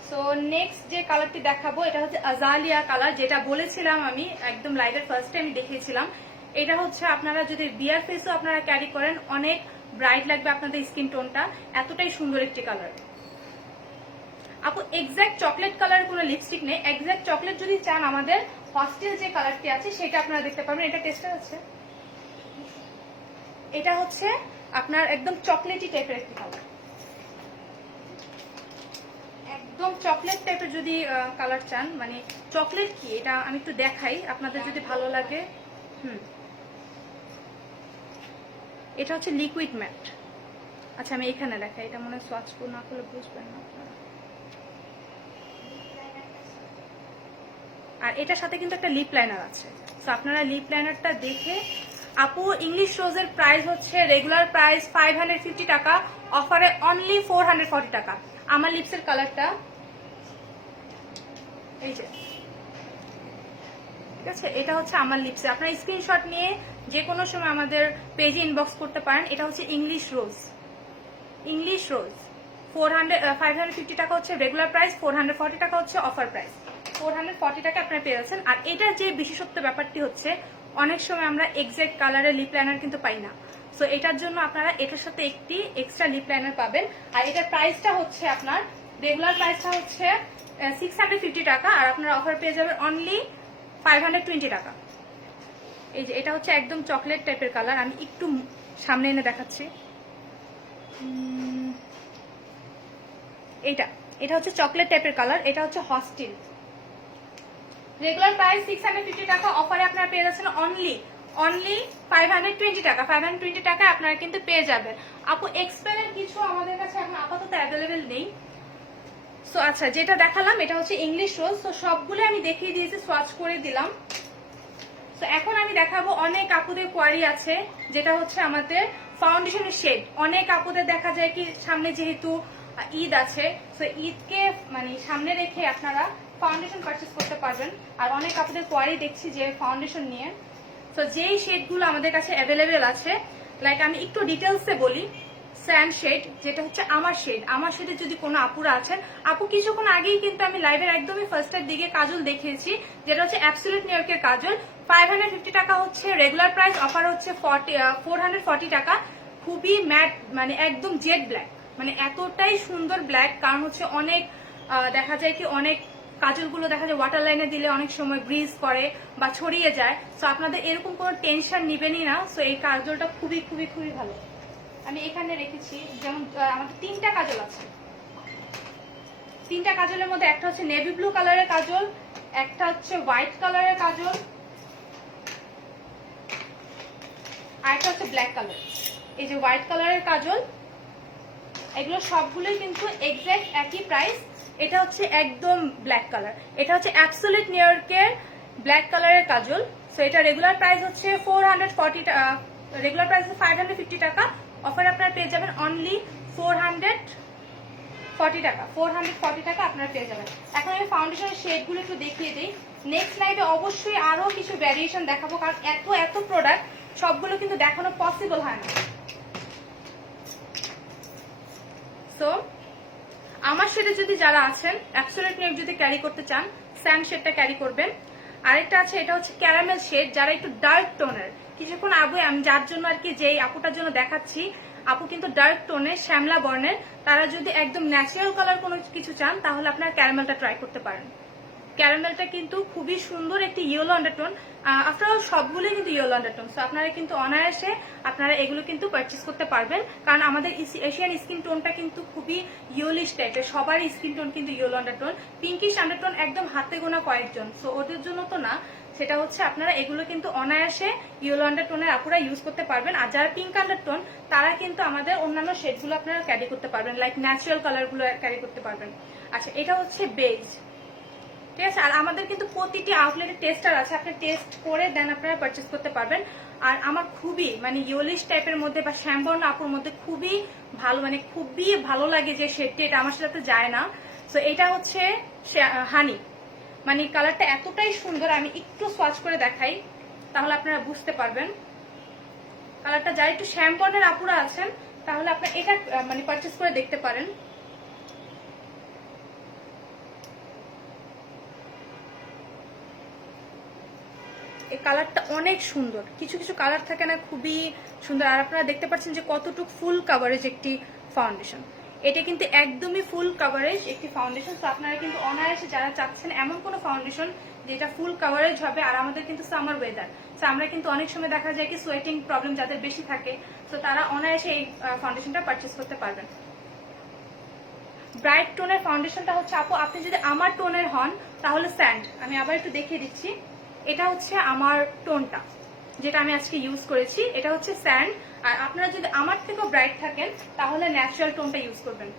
সো নেক্সট যে কালারটি দেখাবো, এটা হচ্ছে আজালিয়া কালার, যেটা বলেছিলাম আমি একদম লাইভের ফার্স্টে আমি দেখিয়েছিলাম। এটা হচ্ছে আপনারা যদি বিয়ার ফেসও আপনারা ক্যারি করেন, অনেক ব্রাইট লাগবে আপনাদের স্কিন টোনটা, এতটাই সুন্দর একটি কালার। আপু এক্সাক্ট চকলেট কালার কোনো লিপস্টিক নেই, এক্সাক্ট চকলেট যদি চান আমাদের হস্টেল যে কালারটি আছে সেটা আপনারা দেখতে পারবেন। এটা টেস্টার আছে, এটা হচ্ছে আপনার একদম চকলেটি টাইপের একটি কালার, একদম চকলেট টাইপের যদি কালার চান, মানে চকলেট কি এটা আমি একটু দেখাই আপনাদের যদি ভালো লাগে। এটা হচ্ছে লিকুইড ম্যাট। আচ্ছা আমি এখানে দেখাই, এটা মনে হয় সোয়াচ না করলে বুঝবেন না আপনারা। আর এটার সাথে কিন্তু একটা লিপ লাইনার আছে, তো আপনারা লিপ লাইনারটা দেখে। আপু ইংলিশ রোজের প্রাইস হচ্ছে রেগুলার প্রাইস 550 টাকা, অফারে অনলি 440 টাকা। আমার লিপসের কালারটা এই যে, ঠিক আছে, এটা হচ্ছে আমার লিপসে। আপনারা স্ক্রিনশট নিয়ে যে কোনো সময় আমাদের পেজে ইনবক্স করতে পারেন। এটা হচ্ছে ইংলিশ রোজ। 550 টাকা হচ্ছে রেগুলার প্রাইস, 440 টাকা হচ্ছে অফার প্রাইস। 440 টাকা আপনারা পেয়ে যাচ্ছেন। আর এটার যে বিশেষত্ব ব্যাপারটি হচ্ছে, অনেক সময় আমরা এক্সাক্ট কালারের লিপ লাইনার কিন্তু পাই না, সো এটার জন্য আপনারা এটার সাথে একটি এক্সট্রা লিপ লাইনার পাবেন। আর এটার প্রাইসটা হচ্ছে আপনার রেগুলার প্রাইসটা হচ্ছে 650 টাকা, আর আপনারা অফার পেয়ে যাবেন অনলি 520 টাকা। এই যে এটা হচ্ছে একদম চকলেট টাইপের কালার, আমি একটু সামনে এনে দেখাচ্ছি। এটা হচ্ছে চকলেট টাইপের কালার, এটা হচ্ছে হস্টিল। রেগুলার প্রাইস 650 টাকা, অফারে আপনারা পেয়ে যাচ্ছেন অনলি 520 টাকা। 520 টাকা আপনারা কিন্তু পেয়ে যাবেন। আপু এক্সপেনের কিছু আমাদের কাছে এখন আপাতত অ্যাভেলেবেল নেই। সো আচ্ছা, যেটা দেখালাম এটা হচ্ছে ইংলিশ রোজ। তো সবগুলো আমি দেখিয়ে দিয়েছি, সোয়াচ করে দিলাম। তো এখন আমি দেখাবো অনেক আপুদের কোয়ারি আছে, যেটা হচ্ছে আমাদের ফাউন্ডেশনের শেড। অনেক আপুদের দেখা যায় কি সামনে যেহেতু ঈদ আছে, তো ঈদকে মানে সামনে রেখে আপনারা ফাউন্ডেশন পারচেস করতে পারবেন। আর অনেক আপুদের কোয়ারি দেখছি যে ফাউন্ডেশন নিয়ে। তো যেই শেডগুলো আমাদের কাছে অ্যাভেলেবেল আছে, লাইক আমি একটু ডিটেলসে বলি। স্যান্ড শেড, যেটা হচ্ছে আমার শেডে যদি কোনো আপুরা আছেন, আপু কিছুক্ষণ আগেই কিন্তু আমি লাইভের একদমই ফার্স্টের দিকে কাজল দেখিয়েছি, যেটা হচ্ছে অ্যাবসলিউট নিউ ইয়র্কের কাজল। 550 টাকা হচ্ছে রেগুলার প্রাইস, অফার হচ্ছে 440 টাকা। খুবই ম্যাট, মানে একদম জেড ব্ল্যাক, মানে এতটাই সুন্দর ব্ল্যাক। কারণ হচ্ছে অনেক দেখা যায় কি অনেক কাজলগুলো দেখা যায় ওয়াটার লাইনে দিলে অনেক সময় ব্রিজ করে বা ছড়িয়ে যায়। সো আপনাদের এরকম কোনো টেনশন নিবেনই না। সো এই কাজলটা খুবই খুবই খুবই ভালো। আমি এখানে রেখেছি, যেমন আমাদের 3টা কাজল আছে। 3টা কাজলের মধ্যে একটা হচ্ছে নেভি ব্লু কালারের কাজল, একটা হচ্ছে হোয়াইট কালারের কাজল, আর একটা হচ্ছে ব্ল্যাক কালার। এই যে হোয়াইট কালারের কাজল, এগুলো সবগুলোই কিন্তু এক্সাক্ট একই প্রাইস। এটা হচ্ছে একদম ব্ল্যাক কালার, এটা হচ্ছে অ্যাবসলিউট নিউ ইয়র্কের ব্ল্যাক কালারের কাজল। সো এটা রেগুলার প্রাইস হচ্ছে 440 টাকা, রেগুলার প্রাইস 550 টাকা। অফার আপনারা পেয়ে যাবেন অনলি 440 টাকা। 440 টাকা আপনারা পেয়ে যাবেন। এখন আমি ফাউন্ডেশনের শেডগুলো একটু দেখিয়ে দিই। নেক্সট লাইভে অবশ্যই আরো কিছু ভ্যারিয়েশন দেখাবো, কারণ এত প্রোডাক্ট সবগুলো কিন্তু দেখানো পসিবল হয় না। সো আমার শেডে যদি যারা আছেন অ্যাবসলিউট নিউ যদি ক্যারি করতে চান, স্যান্ড শেডটা ক্যারি করবেন। আরেকটা আছে, এটা হচ্ছে ক্যারামেল শেড, যারা একটু ডার্ক টোনের। কিছুক্ষণ আগে আমি যার জন্য আর কি যেই আপুটার জন্য দেখাচ্ছি, আপু কিন্তু ডার্ক টোনের, শ্যামলা বর্ণের। তারা যদি একদম ন্যাচারাল কালার কোনো কিছু চান, তাহলে আপনারা ক্যারামেলটা ট্রাই করতে পারেন। ক্যারামেলটা কিন্তু খুবই সুন্দর একটি ইয়েলো আন্ডারটোন। আফটার অল সবগুলোই কিন্তু ইয়েলো আন্ডারটোন। সো আপনারা কিন্তু অনায়াসে আপনারা এগুলো কিন্তু পারচেস করতে পারবেন, কারণ আমাদের এশিয়ান স্কিন টোনটা কিন্তু খুবই ইয়েলিশ টাইপের। সবারই স্কিন টোন কিন্তু ইয়েলো আন্ডারটোন, পিঙ্কিশ আন্ডারটোন একদম হাতে গোনা কয়েকজন। সো ওদের জন্য তো না, সেটা হচ্ছে আপনারা এগুলো কিন্তু অনায়াসে ইয়েলো আন্ডারটোনের আপুরা ইউজ করতে পারবেন। আর যারা পিঙ্ক আন্ডারটোন, তারা কিন্তু আমাদের অন্যান্য শেডগুলো আপনারা ক্যারি করতে পারবেন, লাইক ন্যাচারাল কালারগুলো ক্যারি করতে পারবেন। আচ্ছা, এটা হচ্ছে বেজ, ঠিক আছে। আর আমাদের কিন্তু প্রতিটি আউটলেটে টেস্টার আছে, আপনি টেস্ট করে দেন আপনারা পারচেস করতে পারবেন। আর আমার খুবই মানে ইয়েলিশ টাইপের মধ্যে বা শ্যামবর্ণ আপুর মধ্যে খুবই ভালো, মানে খুবই ভালো লাগে যে শেডটি, এটা আমার সাথে যায় না। সো এটা হচ্ছে হানি, মানে কালারটা এতটাই সুন্দর। আমি একটু সোয়াচ করে দেখাই, তাহলে আপনারা বুঝতে পারবেন কালারটা। যারা একটু শ্যামবর্ণের আপুরা আছেন, তাহলে আপনারা এটা মানে পারচেস করে দেখতে পারেন। এই কালারটা অনেক সুন্দর, কিছু কিছু কালার থাকে না খুবই সুন্দর। আর আপনারা দেখতে পাচ্ছেন যে কতটুকু ফুল কাভারেজ একটি ফাউন্ডেশন। এটা কিন্তু একদমই ফুল কাভারেজ একটি ফাউন্ডেশন। তো আপনারা কিন্তু অনায়াসে যারা চাচ্ছেন এমন কোনো ফাউন্ডেশন যেটা ফুল কাভারেজ হবে। আর আমাদের কিন্তু সামার ওয়েদার, তো আমরা কিন্তু অনেক সময় দেখা যায় কি সোয়েটিং প্রবলেম যাদের বেশি থাকে, তো তারা অনায়াসে এই ফাউন্ডেশনটা পারচেস করতে পারবেন। ব্রাইট টোনের ফাউন্ডেশনটা হচ্ছে, আপু আপনি যদি আমার টোনের হন তাহলে স্যান্ড। আমি আবার একটু দেখিয়ে দিচ্ছি, এটা হচ্ছে আমার টোনটা যেটা আমি আজকে ইউজ করেছি, এটা হচ্ছে স্যান্ড। আর আপনারা যদি আমার থেকেও ব্রাইট থাকেন, তাহলে ন্যাচারাল টোনটা ইউজ করবেন।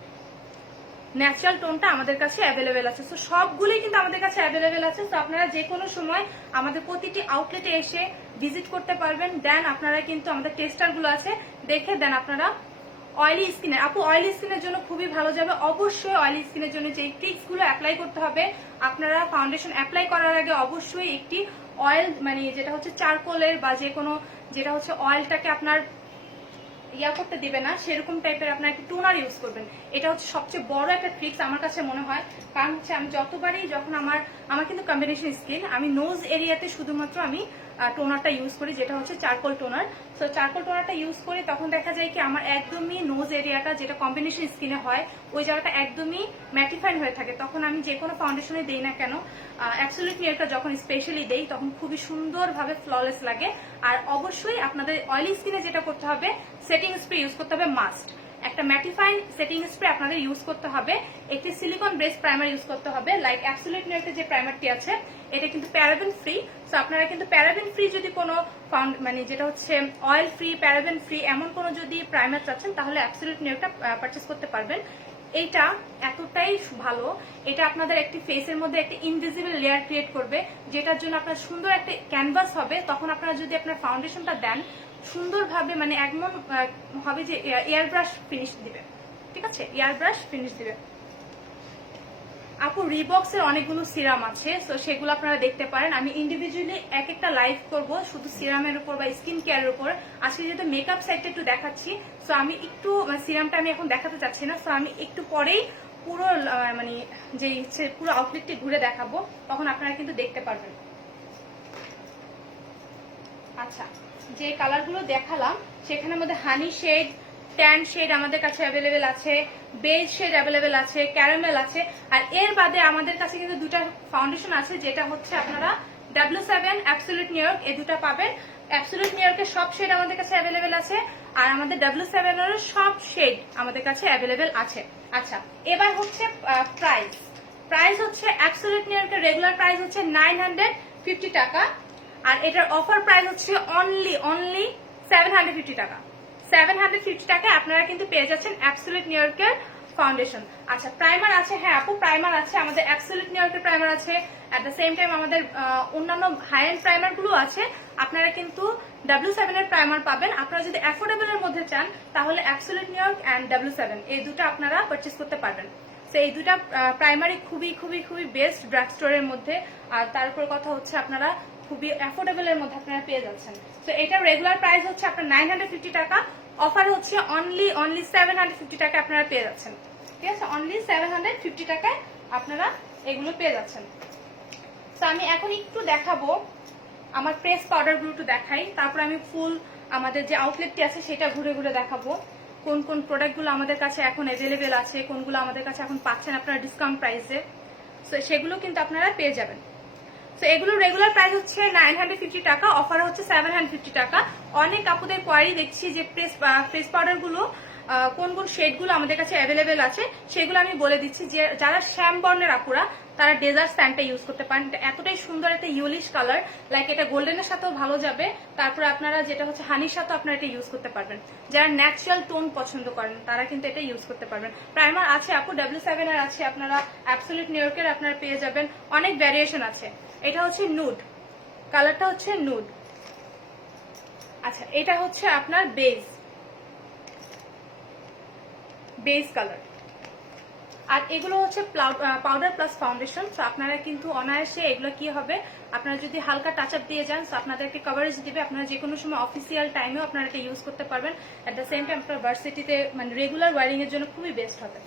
ন্যাচারাল টোনটা আমাদের কাছে অ্যাভেলেবেল আছে। সো সবগুলোই কিন্তু আমাদের কাছে অ্যাভেলেবেল আছে। তো আপনারা যে কোনো সময় আমাদের প্রতিটি আউটলেটে এসে ভিজিট করতে পারবেন। দেন আপনারা কিন্তু আমাদের টেস্টারগুলো আছে, দেখে দেন আপনারা অয়েলি স্কিনের, আপু অয়েলি স্কিনের জন্য খুবই ভালো যাবে। অবশ্যই অয়েলি স্কিনের জন্য যে ট্রিক্সগুলো অ্যাপ্লাই করতে হবে, আপনারা ফাউন্ডেশন অ্যাপ্লাই করার আগে অবশ্যই একটি অয়েল, মানে যেটা হচ্ছে চারকোলের বা যে কোনো যেটা হচ্ছে অয়েলটাকে আপনার ইয়া করতে দিবে না, সেরকম টাইপের আপনার একটু টোনার ইউজ করবেন। এটা হচ্ছে সবচেয়ে বড় একটা ট্রিক্স আমার কাছে মনে হয়। কারণ হচ্ছে আমি যতবারই যখন আমার কিন্তু কম্বিনেশন স্কিন, আমি নোজ এরিয়াতে শুধুমাত্র আমি টোনারটা ইউজ করি, যেটা হচ্ছে চারকোল টোনার। সো চারকোল টোনারটা ইউজ করি, তখন দেখা যায় কি আমার একদমই নোজ এরিয়াটা যেটা কম্বিনেশন স্কিনে হয়, ওই জায়গাটা একদমই ম্যাটিফাইড হয়ে থাকে। তখন আমি যে কোনো ফাউন্ডেশনে দিই না কেন, অ্যাবসলিউট নিউ ইয়র্কটা যখন স্পেশালি দেই, তখন খুবই সুন্দরভাবে ফ্ললেস লাগে। আর অবশ্যই আপনাদের অয়েলি স্কিনে যেটা করতে হবে, সেটিং স্প্রে ইউজ করতে হবে মাস্ট। একটা ম্যাটিফাইং সেটিং স্প্রে আপনাদের ইউজ করতে হবে, একটি সিলিকন বেস প্রাইমার ইউজ করতে হবে। লাইক অ্যাবসোলিউট নিউয়ের যে প্রাইমারটি আছে এটা কিন্তু প্যারাবেন ফ্রি। সো আপনারা কিন্তু প্যারাবেন ফ্রি যদি কোনো মানে যেটা হচ্ছে অয়েল ফ্রি, প্যারাবেন ফ্রি এমন কোনো যদি প্রাইমার চাচ্ছেন তাহলে অ্যাবসোলিউট নিউয়েরটা পারচেস করতে পারবেন। এইটা এতটাই ভালো, এটা আপনাদের একটি ফেসের মধ্যে একটা ইনভিজিবল লেয়ার ক্রিয়েট করবে, যেটার জন্য আপনার সুন্দর একটা ক্যানভাস হবে। তখন আপনারা যদি আপনার ফাউন্ডেশনটা দেন সুন্দরভাবে মানে একদম হবে যে এয়ার ব্রাশ ফিনিশ দিবে, ঠিক আছে, এয়ার ব্রাশ ফিনিশ দিবে। আপু রিবক্স এর অনেকগুলো সিরাম আছে, তো সেগুলো আপনারা দেখতে পারেন। আমি ইন্ডিভিজুয়ালি এক একটা লাইভ করব শুধু সিরামের উপর বা স্কিন কেয়ারের উপর। আজকে যেহেতু মেকআপ সাইডটা একটু দেখাচ্ছি, সো আমি একটু সিরামটা আমি এখন দেখাতে চাচ্ছি না, সো আমি একটু পরেই পুরো মানে যে পুরো আউটলেটটি ঘুরে দেখাবো, তখন আপনারা কিন্তু দেখতে পারবেন। আচ্ছা, যে কালারগুলো দেখালাম সেখানের মধ্যে হানি শেড, ট্যান শেড আমাদের কাছে অ্যাভেলেবেল আছে, বেজ শেড অ্যাভেলেবেল আছে, ক্যারামেল আছে। আর এর বাদে আমাদের কাছে কিন্তু দুটা ফাউন্ডেশন আছে, যেটা হচ্ছে আপনারা W7 অ্যাবসোলিউট নিউ ইয়র্ক, এই দুটা পাবেন। অ্যাবসোলিউট নিউ ইয়র্কের সব শেড আমাদের কাছে অ্যাভেলেবেল আছে, আর আমাদের W7 এর সব শেড আমাদের কাছে অ্যাভেলেবেল আছে। আচ্ছা, এবার হচ্ছে প্রাইস। প্রাইস হচ্ছে অ্যাবসোলিউট নিউ ইয়র্কের রেগুলার প্রাইস হচ্ছে 950 টাকা, আর এটার অফার প্রাইস হচ্ছে অনলি 750 টাকা। 750 টাকা আপনারা কিন্তু পেয়ে যাচ্ছেন অ্যাবসোলিউট নিউ ইয়র্কের ফাউন্ডেশন। আচ্ছা, প্রাইমার আছে, হ্যাঁ আপু প্রাইমার আছে, আমাদের অ্যাবসোলিউট নিউ ইয়র্কের প্রাইমার আছে। অ্যাট দ্য সেম টাইম আমাদের অন্যান্য হাই এন্ড প্রাইমার গুলো আছে। আপনারা কিন্তু W7 এর প্রাইমার পাবেন। আপনারা যদি অ্যাফোর্ডেবল এর মধ্যে চান তাহলে absolute new York and W7 এই দুটো আপনারা পারচেজ করতে পারবেন। তো এই দুটা প্রাইমারি খুবই খুবই খুবই বেস্ট ড্রাগ স্টোরের মধ্যে। আর তারপর কথা হচ্ছে আপনারা খুবই অ্যাফোর্ডেবল এর মধ্যে আপনারা পেয়ে যাচ্ছেন। তো এটার রেগুলার প্রাইস হচ্ছে আপনার 950 টাকা, অফার হচ্ছে অনলি 750 টাকা আপনারা পেয়ে যাচ্ছেন। ঠিক আছে, অনলি 750 টাকায় আপনারা এগুলো পেয়ে যাচ্ছেন। তো আমি এখন একটু দেখাবো আমার প্রেস পাউডারগুলো একটু দেখাই, তারপর আমি ফুল আমাদের যে আউটলেটটি আছে সেটা ঘুরে ঘুরে দেখাবো কোন কোন প্রোডাক্টগুলো আমাদের কাছে এখন অ্যাভেলেবেল আছে, কোনগুলো আমাদের কাছে এখন পাচ্ছেন আপনারা ডিসকাউন্ট প্রাইসে। তো সেগুলো কিন্তু আপনারা পেয়ে যাবেন। তো এগুলো রেগুলার প্রাইস হচ্ছে 950 টাকা, অফার হচ্ছে 750 টাকা। অনেক আপুদের কোয়ারি দেখছি যে ফেস পাউডার গুলো কোন কোন শেড গুলো আমাদের কাছে অ্যাভেলেবেল আছে সেগুলো আমি বলে দিচ্ছি। যে যারা শ্যাম বর্ণের আপুরা তারা ডেজার্ট স্যান্ডটা ইউজ করতে পারেন। এটা এতটাই সুন্দর একটা ইউলিশ কালার, লাইক এটা গোল্ডেনের সাথেও ভালো যাবে। তারপর আপনারা যেটা হচ্ছে হানির সাথেও আপনারা এটা ইউজ করতে পারবেন। যারা ন্যাচারাল টোন পছন্দ করেন তারা কিন্তু এটা ইউজ করতে পারবেন। প্রাইমার আছে আপু, W7 এর আছে, আপনারা অ্যাবসোলিউট নিউ ইয়র্কের আপনারা পেয়ে যাবেন। অনেক ভ্যারিয়েশন আছে। এটা হচ্ছে নুড কালারটা, হচ্ছে নুড। আচ্ছা, এটা হচ্ছে আপনার বেজ কালার। আর এগুলো হচ্ছে পাউডার প্লাস ফাউন্ডেশন। তো আপনারা কিন্তু অনায়াসে এগুলো কি হবে, আপনারা যদি হালকা টাচ আপ দিয়ে যান তো আপনাদেরকে কভারেজ দিবে। আপনারা যে কোনো সময় অফিসিয়াল টাইমেও আপনারা এটা ইউজ করতে পারবেন। অ্যাট দ্য সেম টাইম আপনার ভার্সিটিতে মানে রেগুলার ওয়ারিং এর জন্য খুবই বেস্ট হবে।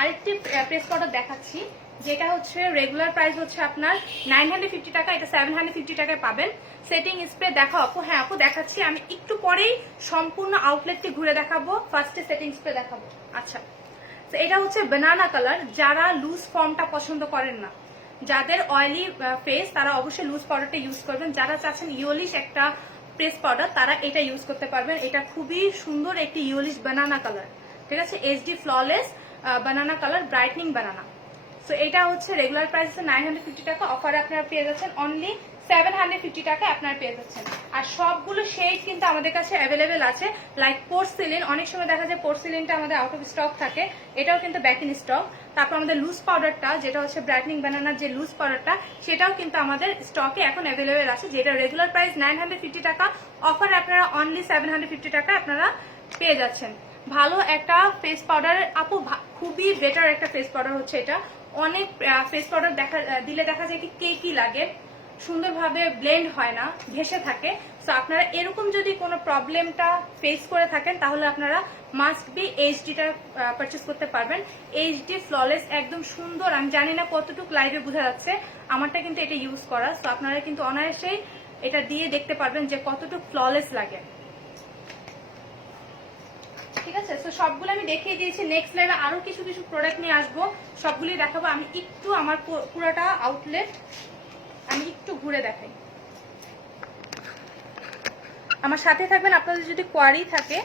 আরেকটি প্রেস পাউডার দেখাচ্ছি, যেটা হচ্ছে রেগুলার প্রাইস হচ্ছে আপনার 950 টাকা, এটা 750 টাকায় পাবেন। সেটিং স্প্রে দেখাও আপু? হ্যাঁ আপু দেখাচ্ছি, আমি একটু পরেই সম্পূর্ণ আউটলেটটি ঘুরে দেখাবো। ফার্স্টে সেটিং স্প্রে দেখাবো। আচ্ছা, তো এটা হচ্ছে বানানা কালার। যারা লুজ ফর্মটা পছন্দ করেন না, যাদের অয়েলি ফেস, তারা অবশ্যই লুজ পাউডারটা ইউজ করবেন। যারা চাচ্ছেন ইউলিশ একটা প্রেস পাউডার তারা এটা ইউজ করতে পারবেন। এটা খুবই সুন্দর একটি ইউলিশ বানানা কালার, ঠিক আছে, HD ফ্ললেস বানানা কালার, ব্রাইটনিং বানানা। সো এটা হচ্ছে রেগুলার প্রাইস 950 টাকা, অফারে আপনারা পেয়ে যাচ্ছেন অনলি 750 টাকা আপনারা পেয়ে যাচ্ছেন। আর সবগুলো শেড কিন্তু আমাদের কাছে অ্যাভেলেবেল আছে। লাইক পোর্সিলিন, অনেক সময় দেখা যায় পোর্সিলিনটা আমাদের আউট অফ স্টক থাকে, এটাও কিন্তু ব্যাক ইন স্টক। তারপর আমাদের লুজ পাউডারটা, যেটা হচ্ছে ব্রাইটনিং বানানার যে লুজ পাউডারটা, সেটাও কিন্তু আমাদের স্টকে এখন অ্যাভেলেবেল আছে। যেটা রেগুলার প্রাইস 950 টাকা, অফারে আপনারা অনলি 750 টাকা আপনারা পেয়ে যাচ্ছেন। ভালো একটা ফেস পাউডার আপু, খুবই বেটার একটা ফেস পাউডার হচ্ছে এটা। অনেক ফেস পাউডার দিলে দেখা যায় কি কেকি লাগে, সুন্দরভাবে ব্লেন্ড হয় না, ভেসে থাকে। সো আপনারা এরকম যদি কোনো প্রবলেমটা ফেস করে থাকেন তাহলে আপনারা মাস্ট বি HDটা পারচেস করতে পারবেন। HD ফ্ললেস, একদম সুন্দর। আমি জানি না কতটুকু লাইভে বোঝা যাচ্ছে, আমারটা কিন্তু এটা ইউজ করা। সো আপনারা কিন্তু অনায়াসেই এটা দিয়ে দেখতে পারবেন যে কতটুকু ফ্ললেস লাগে। ঠিক আছে, তো সবগুলো আমি দেখিয়ে দিয়েছি। নেক্সট লাইভে আরো কিছু কিছু প্রোডাক্ট নিয়ে আসবো, সবগুলি দেখাবো। আমি একটু আমার পুরোটা আউটলেট আমি একটু ঘুরে দেখাই। আমার সাথে থাকবেন। আপনাদের যদি কোয়ারি থাকে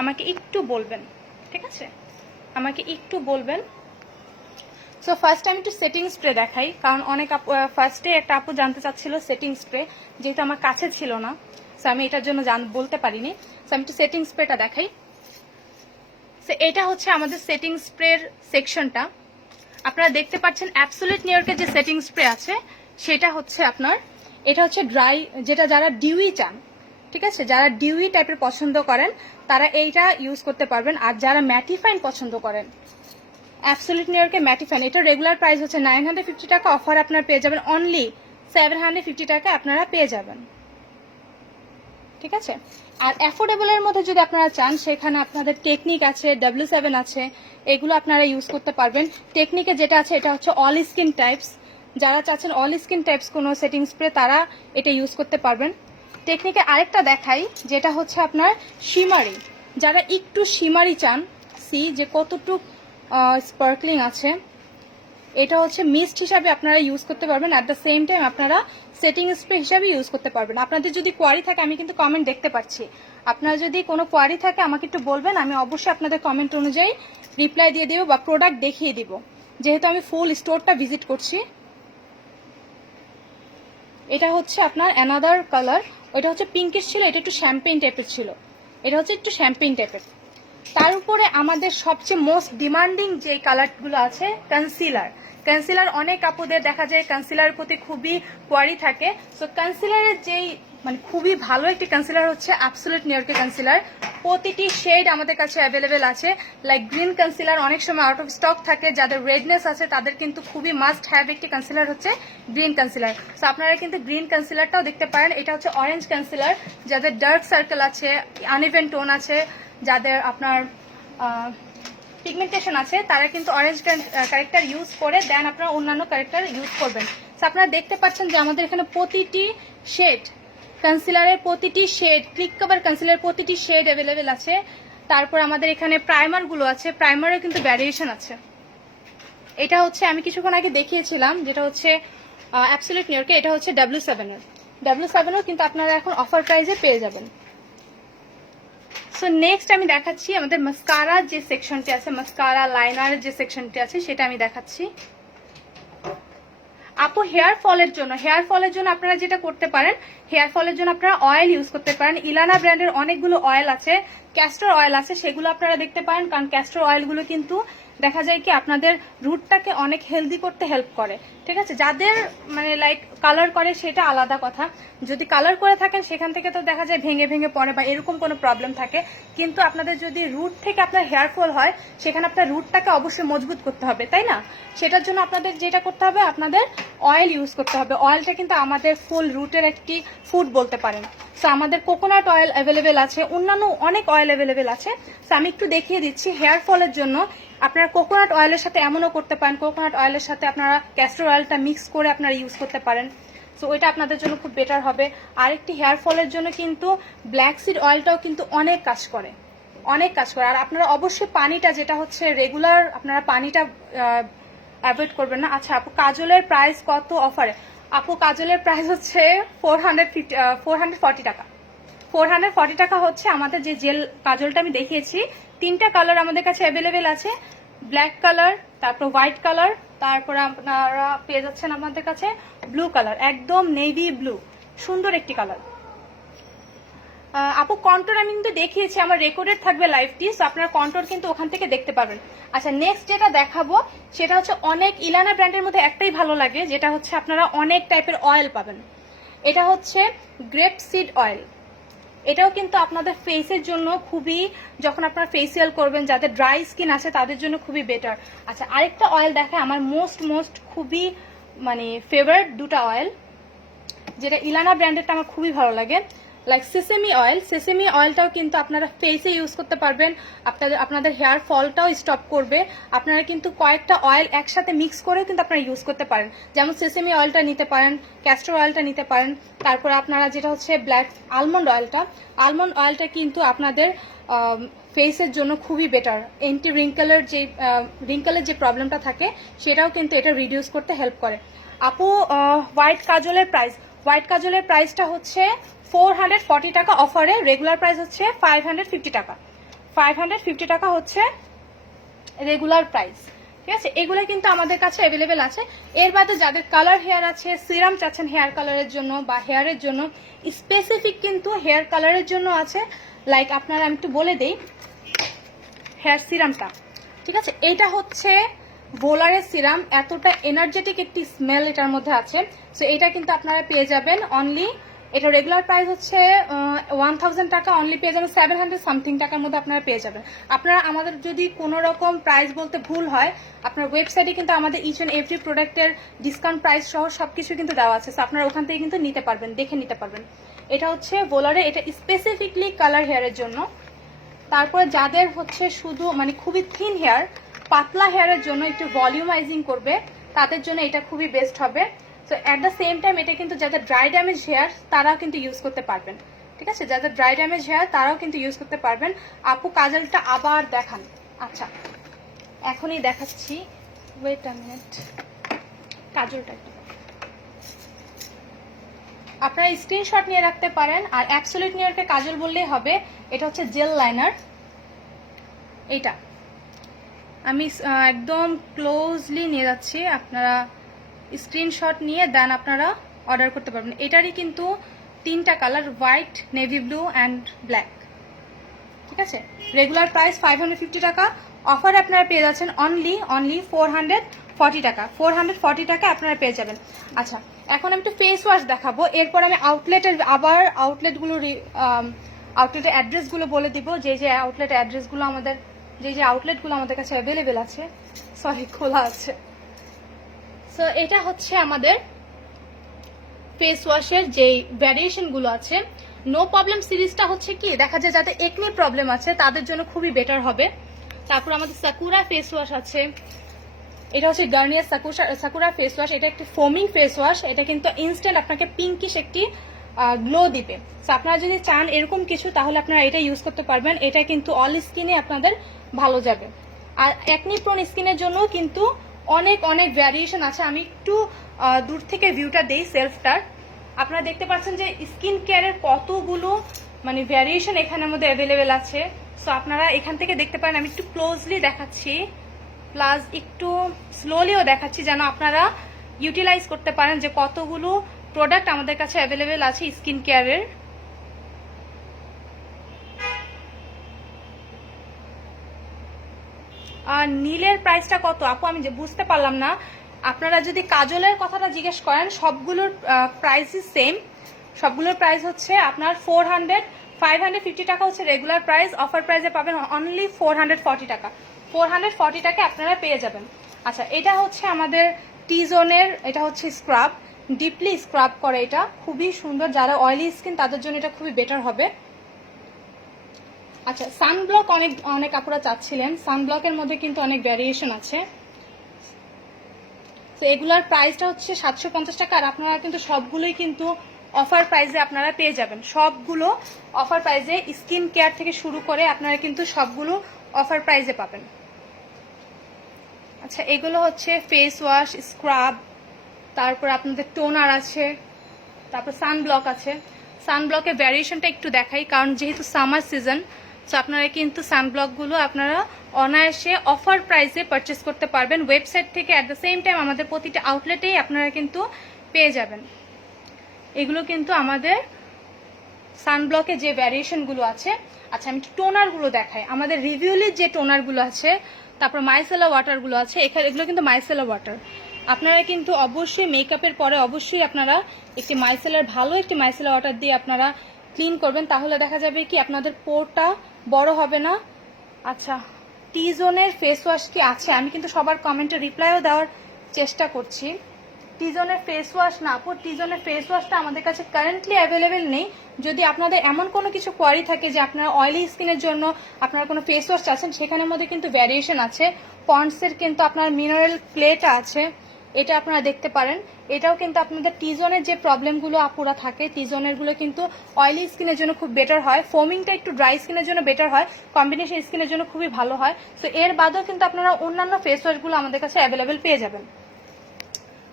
আমাকে একটু বলবেন। ঠিক আছে, আমাকে একটু বলবেন। সো ফার্স্ট আমি একটু সেটিং স্প্রে দেখাই, কারণ অনেক ফার্স্টে একটা আপু জানতে চাচ্ছিল সেটিং স্প্রে, যেহেতু আমার কাছে ছিল না, সো আমি এটার জন্য বলতে পারিনি। সো আমি একটু সেটিং স্প্রেটা দেখাই। সো এটা হচ্ছে আমাদের সেটিং স্প্রের সেকশনটা। আপনারা দেখতে পাচ্ছেন অ্যাবসোলিউট নিউইয়র্কের যে সেটিং স্প্রে আছে সেটা হচ্ছে আপনার, এটা হচ্ছে ড্রাই, যেটা যারা ডিউই চান, ঠিক আছে, যারা ডিউই টাইপের পছন্দ করেন তারা এইটা ইউজ করতে পারবেন। আর যারা ম্যাটিফাইন পছন্দ করেন, অ্যাবসোলিউট নিউইয়র্কের ম্যাটিফাইন, এটা রেগুলার প্রাইস হচ্ছে 950 টাকা, অফার আপনারা পেয়ে যাবেন অনলি 750 টাকা আপনারা পেয়ে যাবেন, ঠিক আছে। আর অ্যাফোর্ডেবলের মধ্যে যদি আপনারা চান, সেখানে আপনাদের টেকনিক আছে, W7 আছে, এগুলো আপনারা ইউজ করতে পারবেন। টেকনিকে যেটা আছে এটা হচ্ছে অল স্কিন টাইপস, যারা চাচ্ছেন অল স্কিন টাইপস কোনো সেটিং স্প্রে তারা এটা ইউজ করতে পারবেন। টেকনিকে আরেকটা দেখাই, যেটা হচ্ছে আপনার শিমারি, যারা একটু শিমারি চান, সি যে কতটুক স্পার্কলিং আছে, এটা হচ্ছে মিস্ট হিসাবে আপনারা ইউজ করতে পারবেন। অ্যাট দ্য সেম টাইম আপনারা সেটিং স্প্রে হিসাবে ইউজ করতে পারবেন। আপনাদের যদি কোয়ারি থাকে, আমি কিন্তু কমেন্ট দেখতে পাচ্ছি, আপনারা যদি কোনো কোয়ারি থাকে আমাকে একটু বলবেন, আমি অবশ্যই আপনাদের কমেন্ট অনুযায়ী রিপ্লাই দিয়ে দিব বা প্রোডাক্ট দেখিয়ে দিব, যেহেতু আমি ফুল স্টোরটা ভিজিট করছি। এটা হচ্ছে আপনার অ্যানাদার কালার, ওইটা হচ্ছে পিঙ্কিশ ছিল, এটা একটু শ্যাম্পেইন টাইপের ছিল, এটা হচ্ছে একটু শ্যাম্পেইন টাইপের। তার উপরে আমাদের সবচেয়ে মোস্ট ডিমান্ডিং যে কালারগুলো আছে, কনসিলার। কনসিলার অনেক আপুদের দেখা যায় কনসিলারের প্রতি খুবই কোয়ারি থাকে। সো কনসিলারের যেই মানে খুবই ভালো একটি কনসিলার হচ্ছে অ্যাবসোলিউট নিউইয়র্কের কনসিলার। প্রতিটি শেড আমাদের কাছে অ্যাভেলেবেল আছে। লাইক গ্রিন কনসিলার অনেক সময় আউট অফ স্টক থাকে, যাদের রেডনেস আছে তাদের কিন্তু খুবই মাস্ট হ্যাভ একটি কনসিলার হচ্ছে গ্রিন কনসিলার। সো আপনারা কিন্তু গ্রিন কনসিলারটাও দেখতে পারেন। এটা হচ্ছে অরেঞ্জ কনসিলার, যাদের ডার্ক সার্কেল আছে, আনইভেন টোন আছে, যাদের আপনার পিগমেন্টেশন আছে, তারা কিন্তু অরেঞ্জ ক্যারেক্টার ইউজ করে দেন আপনারা অন্যান্য ক্যারেক্টার ইউজ করবেন। সো আপনারা দেখতে পাচ্ছেন যে আমাদের এখানে প্রতিটি শেড কনসিলারের, প্রতিটি শেড ক্লিক কভার কনসিলারের প্রতিটি শেড অ্যাভেলেবেল আছে। তারপর আমাদের এখানে প্রাইমারগুলো আছে, প্রাইমারের কিন্তু ভ্যারিয়েশন আছে। এটা হচ্ছে আমি কিছুক্ষণ আগে দেখিয়েছিলাম, যেটা হচ্ছে অ্যাবসোলিউট নিউইয়র্কে, এটা হচ্ছে W7 এর। W7 কিন্তু আপনারা এখন অফার প্রাইসে পেয়ে যাবেন। সো নেক্সট আমি দেখাচ্ছি আমাদের মাস্কারা যে সেকশনটি আছে, মাস্কারা লাইনারের যে সেকশনটি আছে সেটা আমি দেখাচ্ছি। আপু হেয়ার ফলের জন্য আপনারা যেটা করতে পারেন, হেয়ার ফলের জন্য আপনারা অয়েল ইউজ করতে পারেন। ইলানা ব্র্যান্ডের অনেকগুলো অয়েল আছে, ক্যাস্টর অয়েল আছে, সেগুলো আপনারা দেখতে পারেন, কারণ ক্যাস্টর অয়েলগুলো কিন্তু দেখা যায় কি আপনাদের রুটটাকে অনেক হেলদি করতে হেল্প করে, ঠিক আছে। যাদের মানে লাইক কালার করে সেটা আলাদা কথা, যদি কালার করে থাকেন সেখান থেকে তো দেখা যায় ভেঙে ভেঙে পড়ে বা এরকম কোনো প্রবলেম থাকে, কিন্তু আপনাদের যদি রুট থেকে আপনার হেয়ার ফল হয়, সেখানে আপনার রুটটাকে অবশ্যই মজবুত করতে হবে, তাই না। সেটার জন্য আপনাদের যেটা করতে হবে, আপনাদের অয়েল ইউজ করতে হবে। অয়েলটা কিন্তু আমাদের ফুল রুটের একটি ফুড বলতে পারেন। সো আমাদের কোকোনাট অয়েল অ্যাভেলেবেল আছে, অন্যান্য অনেক অয়েল অ্যাভেলেবেল আছে। সো আমি একটু দেখিয়ে দিচ্ছি। হেয়ার ফলের জন্য আপনারা কোকোনাট অয়েলের সাথে এমনও করতে পারেন, কোকোনাট অয়েলের সাথে আপনারা ক্যাস্টর অয়েলটা মিক্স করে আপনারা ইউজ করতে পারেন। সো ওইটা আপনাদের জন্য খুব বেটার হবে। আরেকটি হেয়ার ফলের জন্য কিন্তু ব্ল্যাক সিড অয়েলটাও কিন্তু অনেক কাজ করে, অনেক কাজ করে। আর আপনারা অবশ্যই পানিটা, যেটা হচ্ছে রেগুলার, আপনারা পানিটা অ্যাভয়েড করবেন না। আচ্ছা আপু, কাজলের প্রাইস কত অফারে? আপু কাজলের প্রাইস হচ্ছে 440 টাকা। 440 টাকা হচ্ছে আমাদের যে জেল কাজলটা আমি দেখিয়েছি। 3টা কালার আমাদের কাছে অ্যাভেলেবেল আছে, ব্ল্যাক কালার, তারপর হোয়াইট কালার, তারপরে আপনারা পেয়ে যাচ্ছেন আমাদের কাছে ব্লু কালার, একদম নেভি ব্লু, সুন্দর একটি কালার। আপু কন্ট্রোল আমি কিন্তু দেখিয়েছি, আমার রেকর্ডেড থাকবে লাইভটি, সো আপনারা কন্ট্রোল কিন্তু ওখান থেকে দেখতে পারবেন। আচ্ছা নেক্সট যেটা দেখাবো সেটা হচ্ছে অনেক ইলানা ব্র্যান্ডের মধ্যে একটাই ভালো লাগে, যেটা হচ্ছে আপনারা অনেক টাইপের অয়েল পাবেন। এটা হচ্ছে গ্রেপ সিড অয়েল। এটাও কিন্তু আপনাদের ফেসের জন্য খুবই, যখন আপনারা ফেসিয়াল করবেন, যাদের ড্রাই স্কিন আছে তাদের জন্য খুবই বেটার। আচ্ছা আরেকটা অয়েল দেখায়, আমার মোস্ট খুবই মানে ফেভারিট দুটা অয়েল, যেটা ইলানা ব্র্যান্ডেরটা আমার খুবই ভালো লাগে, লাইক সেসেমি অয়েল। সেসেমি অয়েলটাও কিন্তু আপনারা ফেসে ইউজ করতে পারবেন, আপনাদের হেয়ার ফলটাও স্টপ করবে। আপনারা কিন্তু কয়েকটা অয়েল একসাথে মিক্স করে কিন্তু আপনারা ইউজ করতে পারেন, যেমন সেসেমি অয়েলটা নিতে পারেন, ক্যাস্টর অয়েলটা নিতে পারেন, তারপরে আপনারা যেটা হচ্ছে ব্ল্যাক আলমন্ড অয়েলটা কিন্তু আপনাদের ফেসের জন্য খুবই বেটার। এন্টি রিঙ্কেলের যে প্রবলেমটা থাকে সেটাও কিন্তু এটা রিডিউস করতে হেল্প করে। আপু হোয়াইট কাজলের প্রাইসটা হচ্ছে 440 টাকা অফারে, রেগুলার প্রাইস হচ্ছে 550 টাকা। 550 টাকা হচ্ছে রেগুলার প্রাইস। ঠিক আছে, এগুলো কিন্তু আমাদের কাছে অ্যাভেলেবেল আছে। এর বাদে যাদের কালার হেয়ার আছে, সিরাম চাচ্ছেন হেয়ার কালারের জন্য বা হেয়ারের জন্য স্পেসিফিক কিন্তু হেয়ার কালারের জন্য আছে। লাইক আপনারা আমি একটু বলে দেই হেয়ার সিরামটা। ঠিক আছে, এটা হচ্ছে ভোলারের সিরাম, এতটা এনার্জেটিক একটি স্মেল এটার মধ্যে আছে। সো এটা কিন্তু আপনারা পেয়ে যাবেন অনলি, এটা রেগুলার প্রাইস হচ্ছে 1000 টাকা, অনলি পেয়ে যাবেন 700 সামথিং টাকার মধ্যে আপনারা পেয়ে যাবেন। আপনারা আমাদের যদি কোনো রকম প্রাইস বলতে ভুল হয়, আপনার ওয়েবসাইটে কিন্তু আমাদের ইচ অ্যান্ড এভরি প্রোডাক্টের ডিসকাউন্ট প্রাইস সহ সবকিছু কিন্তু দেওয়া আছে। সো আপনারা ওখান থেকে কিন্তু নিতে পারবেন, দেখে নিতে পারবেন। এটা হচ্ছে ভোলারে, এটা স্পেসিফিকলি কালার হেয়ারের জন্য। তারপরে যাদের হচ্ছে শুধু মানে খুবই থিন হেয়ার, পাতলা হেয়ারের জন্য একটু ভলিউমাইজিং করবে, তাদের জন্য এটা খুবই বেস্ট হবে। So at the same time এটা কিন্তু যাদের ড্রাই ড্যামেজ হেয়ার তারাও কিন্তু ইউজ করতে পারবেন। ঠিক আছে, যাদের ড্রাই ড্যামেজ হেয়ার তারাও কিন্তু ইউজ করতে পারবেন। আপু কাজলটা আবার দেখান। আচ্ছা এখনই দেখাচ্ছি, ওয়েট আ মিনিট। কাজলটা একটু আপনারা স্ক্রিনশট নিয়ে রাখতে পারেন। আর অ্যাবসলিউট নিউইয়র্কের কাজল বললেই হবে। এটা হচ্ছে জেল লাইনার, এইটা আমি একদম ক্লোজলি নিয়ে যাচ্ছি, আপনারা স্ক্রিনশট নিয়ে দেন আপনারা অর্ডার করতে পারবেন। এটারই কিন্তু 3টা colour, white, navy blue and black. ঠিক আছে, রেগুলার প্রাইস 550 টাকা, অফারে আপনারা পেয়ে যাচ্ছেন অনলি 440 টাকা। 440 টাকা আপনারা পেয়ে যাবেন। আচ্ছা এখন আমি একটু ফেস ওয়াশ দেখাবো, এরপর আমি আউটলেটের আবার আউটলেটের অ্যাড্রেসগুলো বলে দিব, যে আউটলেট অ্যাড্রেসগুলো আমাদের যে আউটলেটগুলো আমাদের কাছে অ্যাভেলেবেল আছে। সরি, খোলা আছে। সো এটা হচ্ছে আমাদের ফেস ওয়াশের যে ভ্যারিয়েশনগুলো আছে। নো প্রবলেম সিরিজটা হচ্ছে কি দেখা যায় যাদের একনি প্রবলেম আছে তাদের জন্য খুবই বেটার হবে। তারপর আমাদের সাকুরা ফেস ওয়াশ আছে, এটা হচ্ছে গার্নিয়ার সাকুরা ফেস ওয়াশ। এটা একটি ফোমিং ফেস ওয়াশ, এটা কিন্তু ইনস্ট্যান্ট আপনাকে পিঙ্কিশ একটি গ্লো দিবে। সো আপনারা যদি চান এরকম কিছু তাহলে আপনারা এটা ইউজ করতে পারবেন। এটা কিন্তু অল স্কিনে আপনাদের ভালো যাবে। আর একনি প্রোন স্কিনের জন্য কিন্তু অনেক অনেক ভ্যারিয়েশন আছে। আমি একটু দূর থেকে ভিউটা দেই সেলফটার, আপনারা দেখতে পাচ্ছেন যে স্কিন কেয়ারের কতগুলো মানে ভ্যারিয়েশন এখানের মধ্যে অ্যাভেলেবেল আছে। সো আপনারা এখান থেকে দেখতে পারেন, আমি একটু ক্লোজলি দেখাচ্ছি প্লাস একটু স্লোলিও দেখাচ্ছি যেন আপনারা ইউটিলাইজ করতে পারেন যে কতগুলো প্রোডাক্ট আমাদের কাছে অ্যাভেলেবেল আছে স্কিন কেয়ারের। আর নীলের প্রাইসটা কত আপু আমি যে বুঝতে পারলাম না। আপনারা যদি কাজলের কথাটা জিজ্ঞেস করেন সবগুলোর প্রাইসই সেম, সবগুলোর প্রাইস হচ্ছে আপনার 550 টাকা হচ্ছে রেগুলার প্রাইস, অফার প্রাইসে পাবেন অনলি 440 টাকা। 440 টাকা আপনারা পেয়ে যাবেন। আচ্ছা এটা হচ্ছে আমাদের টি-জোনের, এটা হচ্ছে স্ক্রাব, ডিপলি স্ক্রাব করে, এটা খুবই সুন্দর, যারা অয়েলি স্কিন তাদের জন্য এটা খুবই বেটার হবে। আচ্ছা সানব্লক অনেক আপুরা চাচ্ছিলেন, সানব্লকের মধ্যে কিন্তু অনেক ভ্যারিয়েশন আছে। তো এগুলার প্রাইসটা হচ্ছে 750 টাকা। আর আপনারা কিন্তু সবগুলোই কিন্তু অফার প্রাইসে আপনারা পেয়ে যাবেন, সবগুলো অফার প্রাইসে। স্কিন কেয়ার থেকে শুরু করে আপনারা কিন্তু সবগুলো অফার প্রাইসে পাবেন। আচ্ছা এগুলো হচ্ছে ফেস ওয়াশ, স্ক্রাব, তারপর আপনাদের টোনার আছে, তারপর সানব্লক আছে। সানব্লকের ভ্যারিয়েশনটা একটু দেখাই, কারণ যেহেতু সামার সিজন, সো আপনারা কিন্তু সানব্লকগুলো আপনারা অনায়াসে অফার প্রাইসে পারচেস করতে পারবেন ওয়েবসাইট থেকে। অ্যাট দ্য সেম টাইম আমাদের প্রতিটা আউটলেটেই আপনারা কিন্তু পেয়ে যাবেন। এগুলো কিন্তু আমাদের সানব্লকে যে ভ্যারিয়েশনগুলো আছে। আচ্ছা আমি একটু টোনারগুলো দেখাই, আমাদের রিভিউলির যে টোনারগুলো আছে, তারপর মাইসেলা ওয়াটারগুলো আছে। এগুলো কিন্তু মাইসেলা ওয়াটার, আপনারা কিন্তু অবশ্যই মেকআপের পরে অবশ্যই আপনারা একটি মাইসেলার ভালো একটি মাইসেলা ওয়াটার দিয়ে আপনারা ক্লিন করবেন, তাহলে দেখা যাবে কি আপনাদের পোরটা বড় হবে না। আচ্ছা টি-জোনের ফেস ওয়াশ কি আছে, আমি কিন্তু সবার কমেন্টে রিপ্লাইও দেওয়ার চেষ্টা করছি। টি-জোনের ফেস ওয়াশ না আপু, টি-জোনের ফেস ওয়াশটা আমাদের কাছে কারেন্টলি অ্যাভেলেবেল নেই। যদি আপনাদের এমন কোনো কিছু কোয়ারি থাকে যে আপনারা অয়েলি স্কিনের জন্য আপনারা কোনো ফেস ওয়াশ চাচ্ছেন, সেখানের মধ্যে কিন্তু ভ্যারিয়েশন আছে। পন্ডসের কিন্তু আপনার মিনারেল ক্লেটা আছে, এটা আপনারা দেখতে পারেন। এটাও কিন্তু আপনাদের টি-জোনের যে প্রবলেমগুলো আপুরা থাকে, টি-জোনেরগুলো কিন্তু অয়েলি স্কিনের জন্য খুব বেটার হয়, ফোমিংটা একটু ড্রাই স্কিনের জন্য বেটার হয়, কম্বিনেশন স্কিনের জন্য খুবই ভালো হয়। সো এর বাদেও কিন্তু আপনারা অন্যান্য ফেস ওয়াশগুলো আমাদের কাছে অ্যাভেলেবেল পেয়ে যাবেন।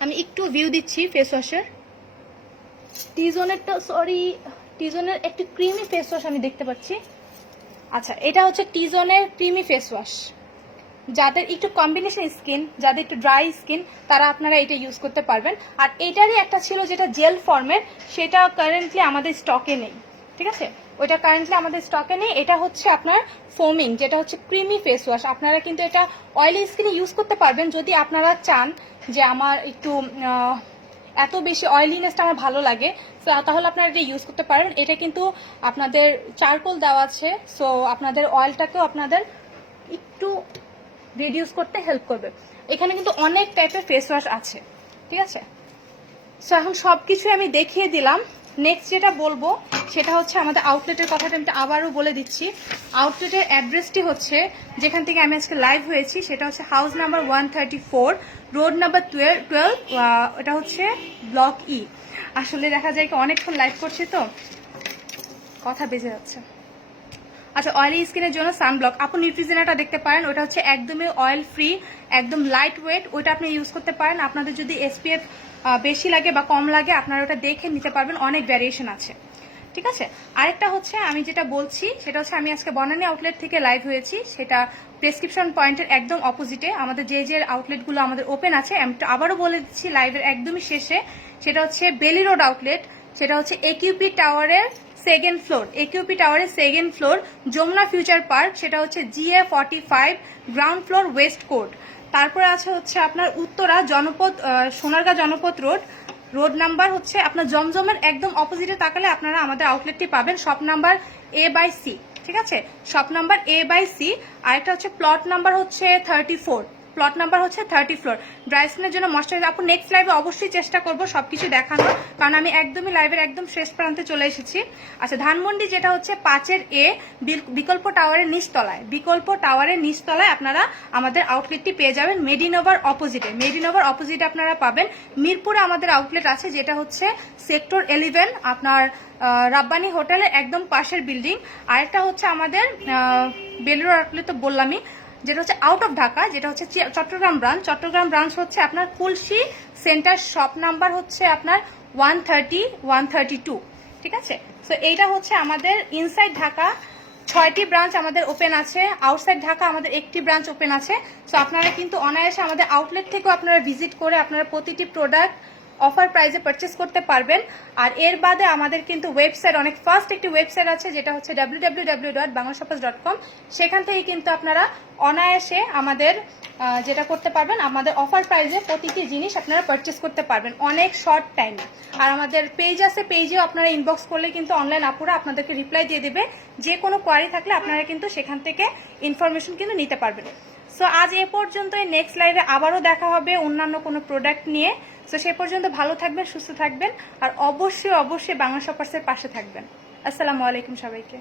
আমি একটু ভিউ দিচ্ছি ফেস ওয়াশের। টি-জোনেরটা টি-জোনের একটু ক্রিমি ফেস ওয়াশ আমি দেখতে পাচ্ছি, আচ্ছা, এটা হচ্ছে টিজনের ক্রিমি ফেস ওয়াশ। যাদের একটু কম্বিনেশন স্কিন, যাদের একটু ড্রাই স্কিন, তারা আপনারা এটা ইউজ করতে পারবেন। আর এটারই একটা ছিল যেটা জেল ফর্মের, সেটা কারেন্টলি আমাদের স্টকে নেই, ঠিক আছে? ওইটা কারেন্টলি আমাদের স্টকে নেই। এটা হচ্ছে আপনার ফোমিং, যেটা হচ্ছে ক্রিমি ফেস ওয়াশ। আপনারা কিন্তু এটা অয়েলি স্কিনে ইউজ করতে পারবেন যদি আপনারা চান যে আমার একটু এত বেশি অয়েলিনেসটা আমার ভালো লাগে, সো তাহলে আপনারা এটা ইউজ করতে পারেন। এটা কিন্তু আপনাদের চারকোল দেওয়া আছে, সো আপনাদের অয়েলটাকেও আপনাদের একটু রিডিউস করতে হেল্প করবে। এখানে কিন্তু অনেক টাইপের ফেস ওয়াশ আছে, ঠিক আছে? সো এখন সবকিছু আমি দেখিয়ে দিলাম। নেক্সট যেটা বলবো সেটা হচ্ছে আমাদের আউটলেটের কথাটা আমি আবারও বলে দিচ্ছি। আউটলেটের অ্যাড্রেসটি হচ্ছে, যেখান থেকে আমি আজকে লাইভ হয়েছি, সেটা হচ্ছে হাউস নাম্বার 134, রোড নাম্বার 12, এটা হচ্ছে ব্লক ই। আসলে দেখা যায় কি অনেকক্ষণ লাইভ করছি তো কথা বেজে যাচ্ছে। আচ্ছা, অয়েলি স্কিনের জন্য সানব্লক আপু নিউট্রিজেনাটা দেখতে পারেন, ওটা হচ্ছে একদমই অয়েল ফ্রি, একদম লাইট ওয়েট, ওটা আপনি ইউজ করতে পারেন। আপনাদের যদি এসপিএফ বেশি লাগে বা কম লাগে আপনারা ওটা দেখে নিতে পারবেন, অনেক ভ্যারিয়েশন আছে, ঠিক আছে? আরেকটা হচ্ছে আমি যেটা বলছি সেটা হচ্ছে আমি আজকে বনানী আউটলেট থেকে লাইভ হয়েছি, সেটা প্রেসক্রিপশন পয়েন্টের একদম অপোজিটে। আমাদের যে যে আউটলেটগুলো আমাদের ওপেন আছে, আমি আবারও বলে দিচ্ছি লাইভের একদমই শেষে, সেটা হচ্ছে বেলি রোড আউটলেট, সেটা হচ্ছে একিউপি টাওয়ারের সেকেন্ড ফ্লোর, একিউপি টাওয়ারের second floor, Jamuna Future Park, সেটা হচ্ছে GA45, ground floor, West court. তারপরে আছে হচ্ছে আপনার উত্তরা জনপদ, সোনারগাঁ জনপদ রোড, রোড নাম্বার হচ্ছে আপনার জমজমের একদম অপোজিটে তাকালে আপনারা আমাদের আউটলেটটি পাবেন, শপ নাম্বার A/C, ঠিক আছে? Shop number A/C। আরেকটা হচ্ছে প্লট নাম্বার হচ্ছে 34, প্লট নাম্বার হচ্ছে 30 ফ্লোর। ড্রাই স্কিনের জন্য ময়শ্চারাইজার আপু নেক্সট লাইভে অবশ্যই চেষ্টা করব সবকিছু দেখানোর, কারণ আমি একদমই লাইভের একদম শেষ প্রান্তে চলে এসেছি। আচ্ছা, ধানমন্ডি যেটা হচ্ছে 5-এর A, বিকল্প টাওয়ারের নিচতলায়, বিকল্প টাওয়ারের নিচতলায় আপনারা আমাদের আউটলেটটি পেয়ে যাবেন, মেডিনোভার অপোজিটে, মেডিনোভার অপোজিটে আপনারা পাবেন। মিরপুরে আমাদের আউটলেট আছে যেটা হচ্ছে সেক্টর 11, আপনার রাব্বানি হোটেলের একদম পাশের বিল্ডিং। আরেকটা হচ্ছে আমাদের বেলুর আউটলেট তো বললামই, যেটা হচ্ছে আউট অফ ঢাকা, যেটা হচ্ছে চট্টগ্রাম ব্রাঞ্চ। চট্টগ্রাম ব্রাঞ্চ হচ্ছে আপনার কুলসি সেন্টার, শপ নাম্বার হচ্ছে আপনার 132, ঠিক আছে? সো এইটা হচ্ছে আমাদের ইনসাইড ঢাকা 6টি ব্রাঞ্চ আমাদের ওপেন আছে, আউটসাইড ঢাকা আমাদের 1টি ব্রাঞ্চ ওপেন আছে। সো আপনারা কিন্তু অনায়াসে আমাদের আউটলেট থেকেও আপনারা ভিজিট করে আপনারা প্রতিটি প্রোডাক্ট অফার প্রাইসে পারচেস করতে পারবেন। আর এর বাদে আমাদের কিন্তু ওয়েবসাইট, অনেক ফাস্ট একটি ওয়েবসাইট আছে যেটা হচ্ছে www.banglashoppers.com। সেখান থেকে কিন্তু আপনারা অনায়াসে আমাদের যেটা করতে পারবেন, আমাদের অফার প্রাইসে প্রতিটি জিনিস আপনারা পারচেস করতে পারবেন অনেক শর্ট টাইমে। আর আমাদের পেজ আছে, পেজেও আপনারা ইনবক্স করলে কিন্তু অনলাইন আপুরা আপনাদেরকে রিপ্লাই দিয়ে দেবে। যে কোনো কোয়ারি থাকলে আপনারা কিন্তু সেখান থেকে ইনফরমেশন কিন্তু নিতে পারবেন। সো আজ এ পর্যন্তই, নেক্সট লাইভে আবারও দেখা হবে অন্যান্য কোনো প্রোডাক্ট নিয়ে। সো সে পর্যন্ত ভালো থাকবেন, সুস্থ থাকবেন, আর অবশ্যই অবশ্যই বাংলা শপার্সের পাশে থাকবেন। আসসালামু আলাইকুম সবাইকে।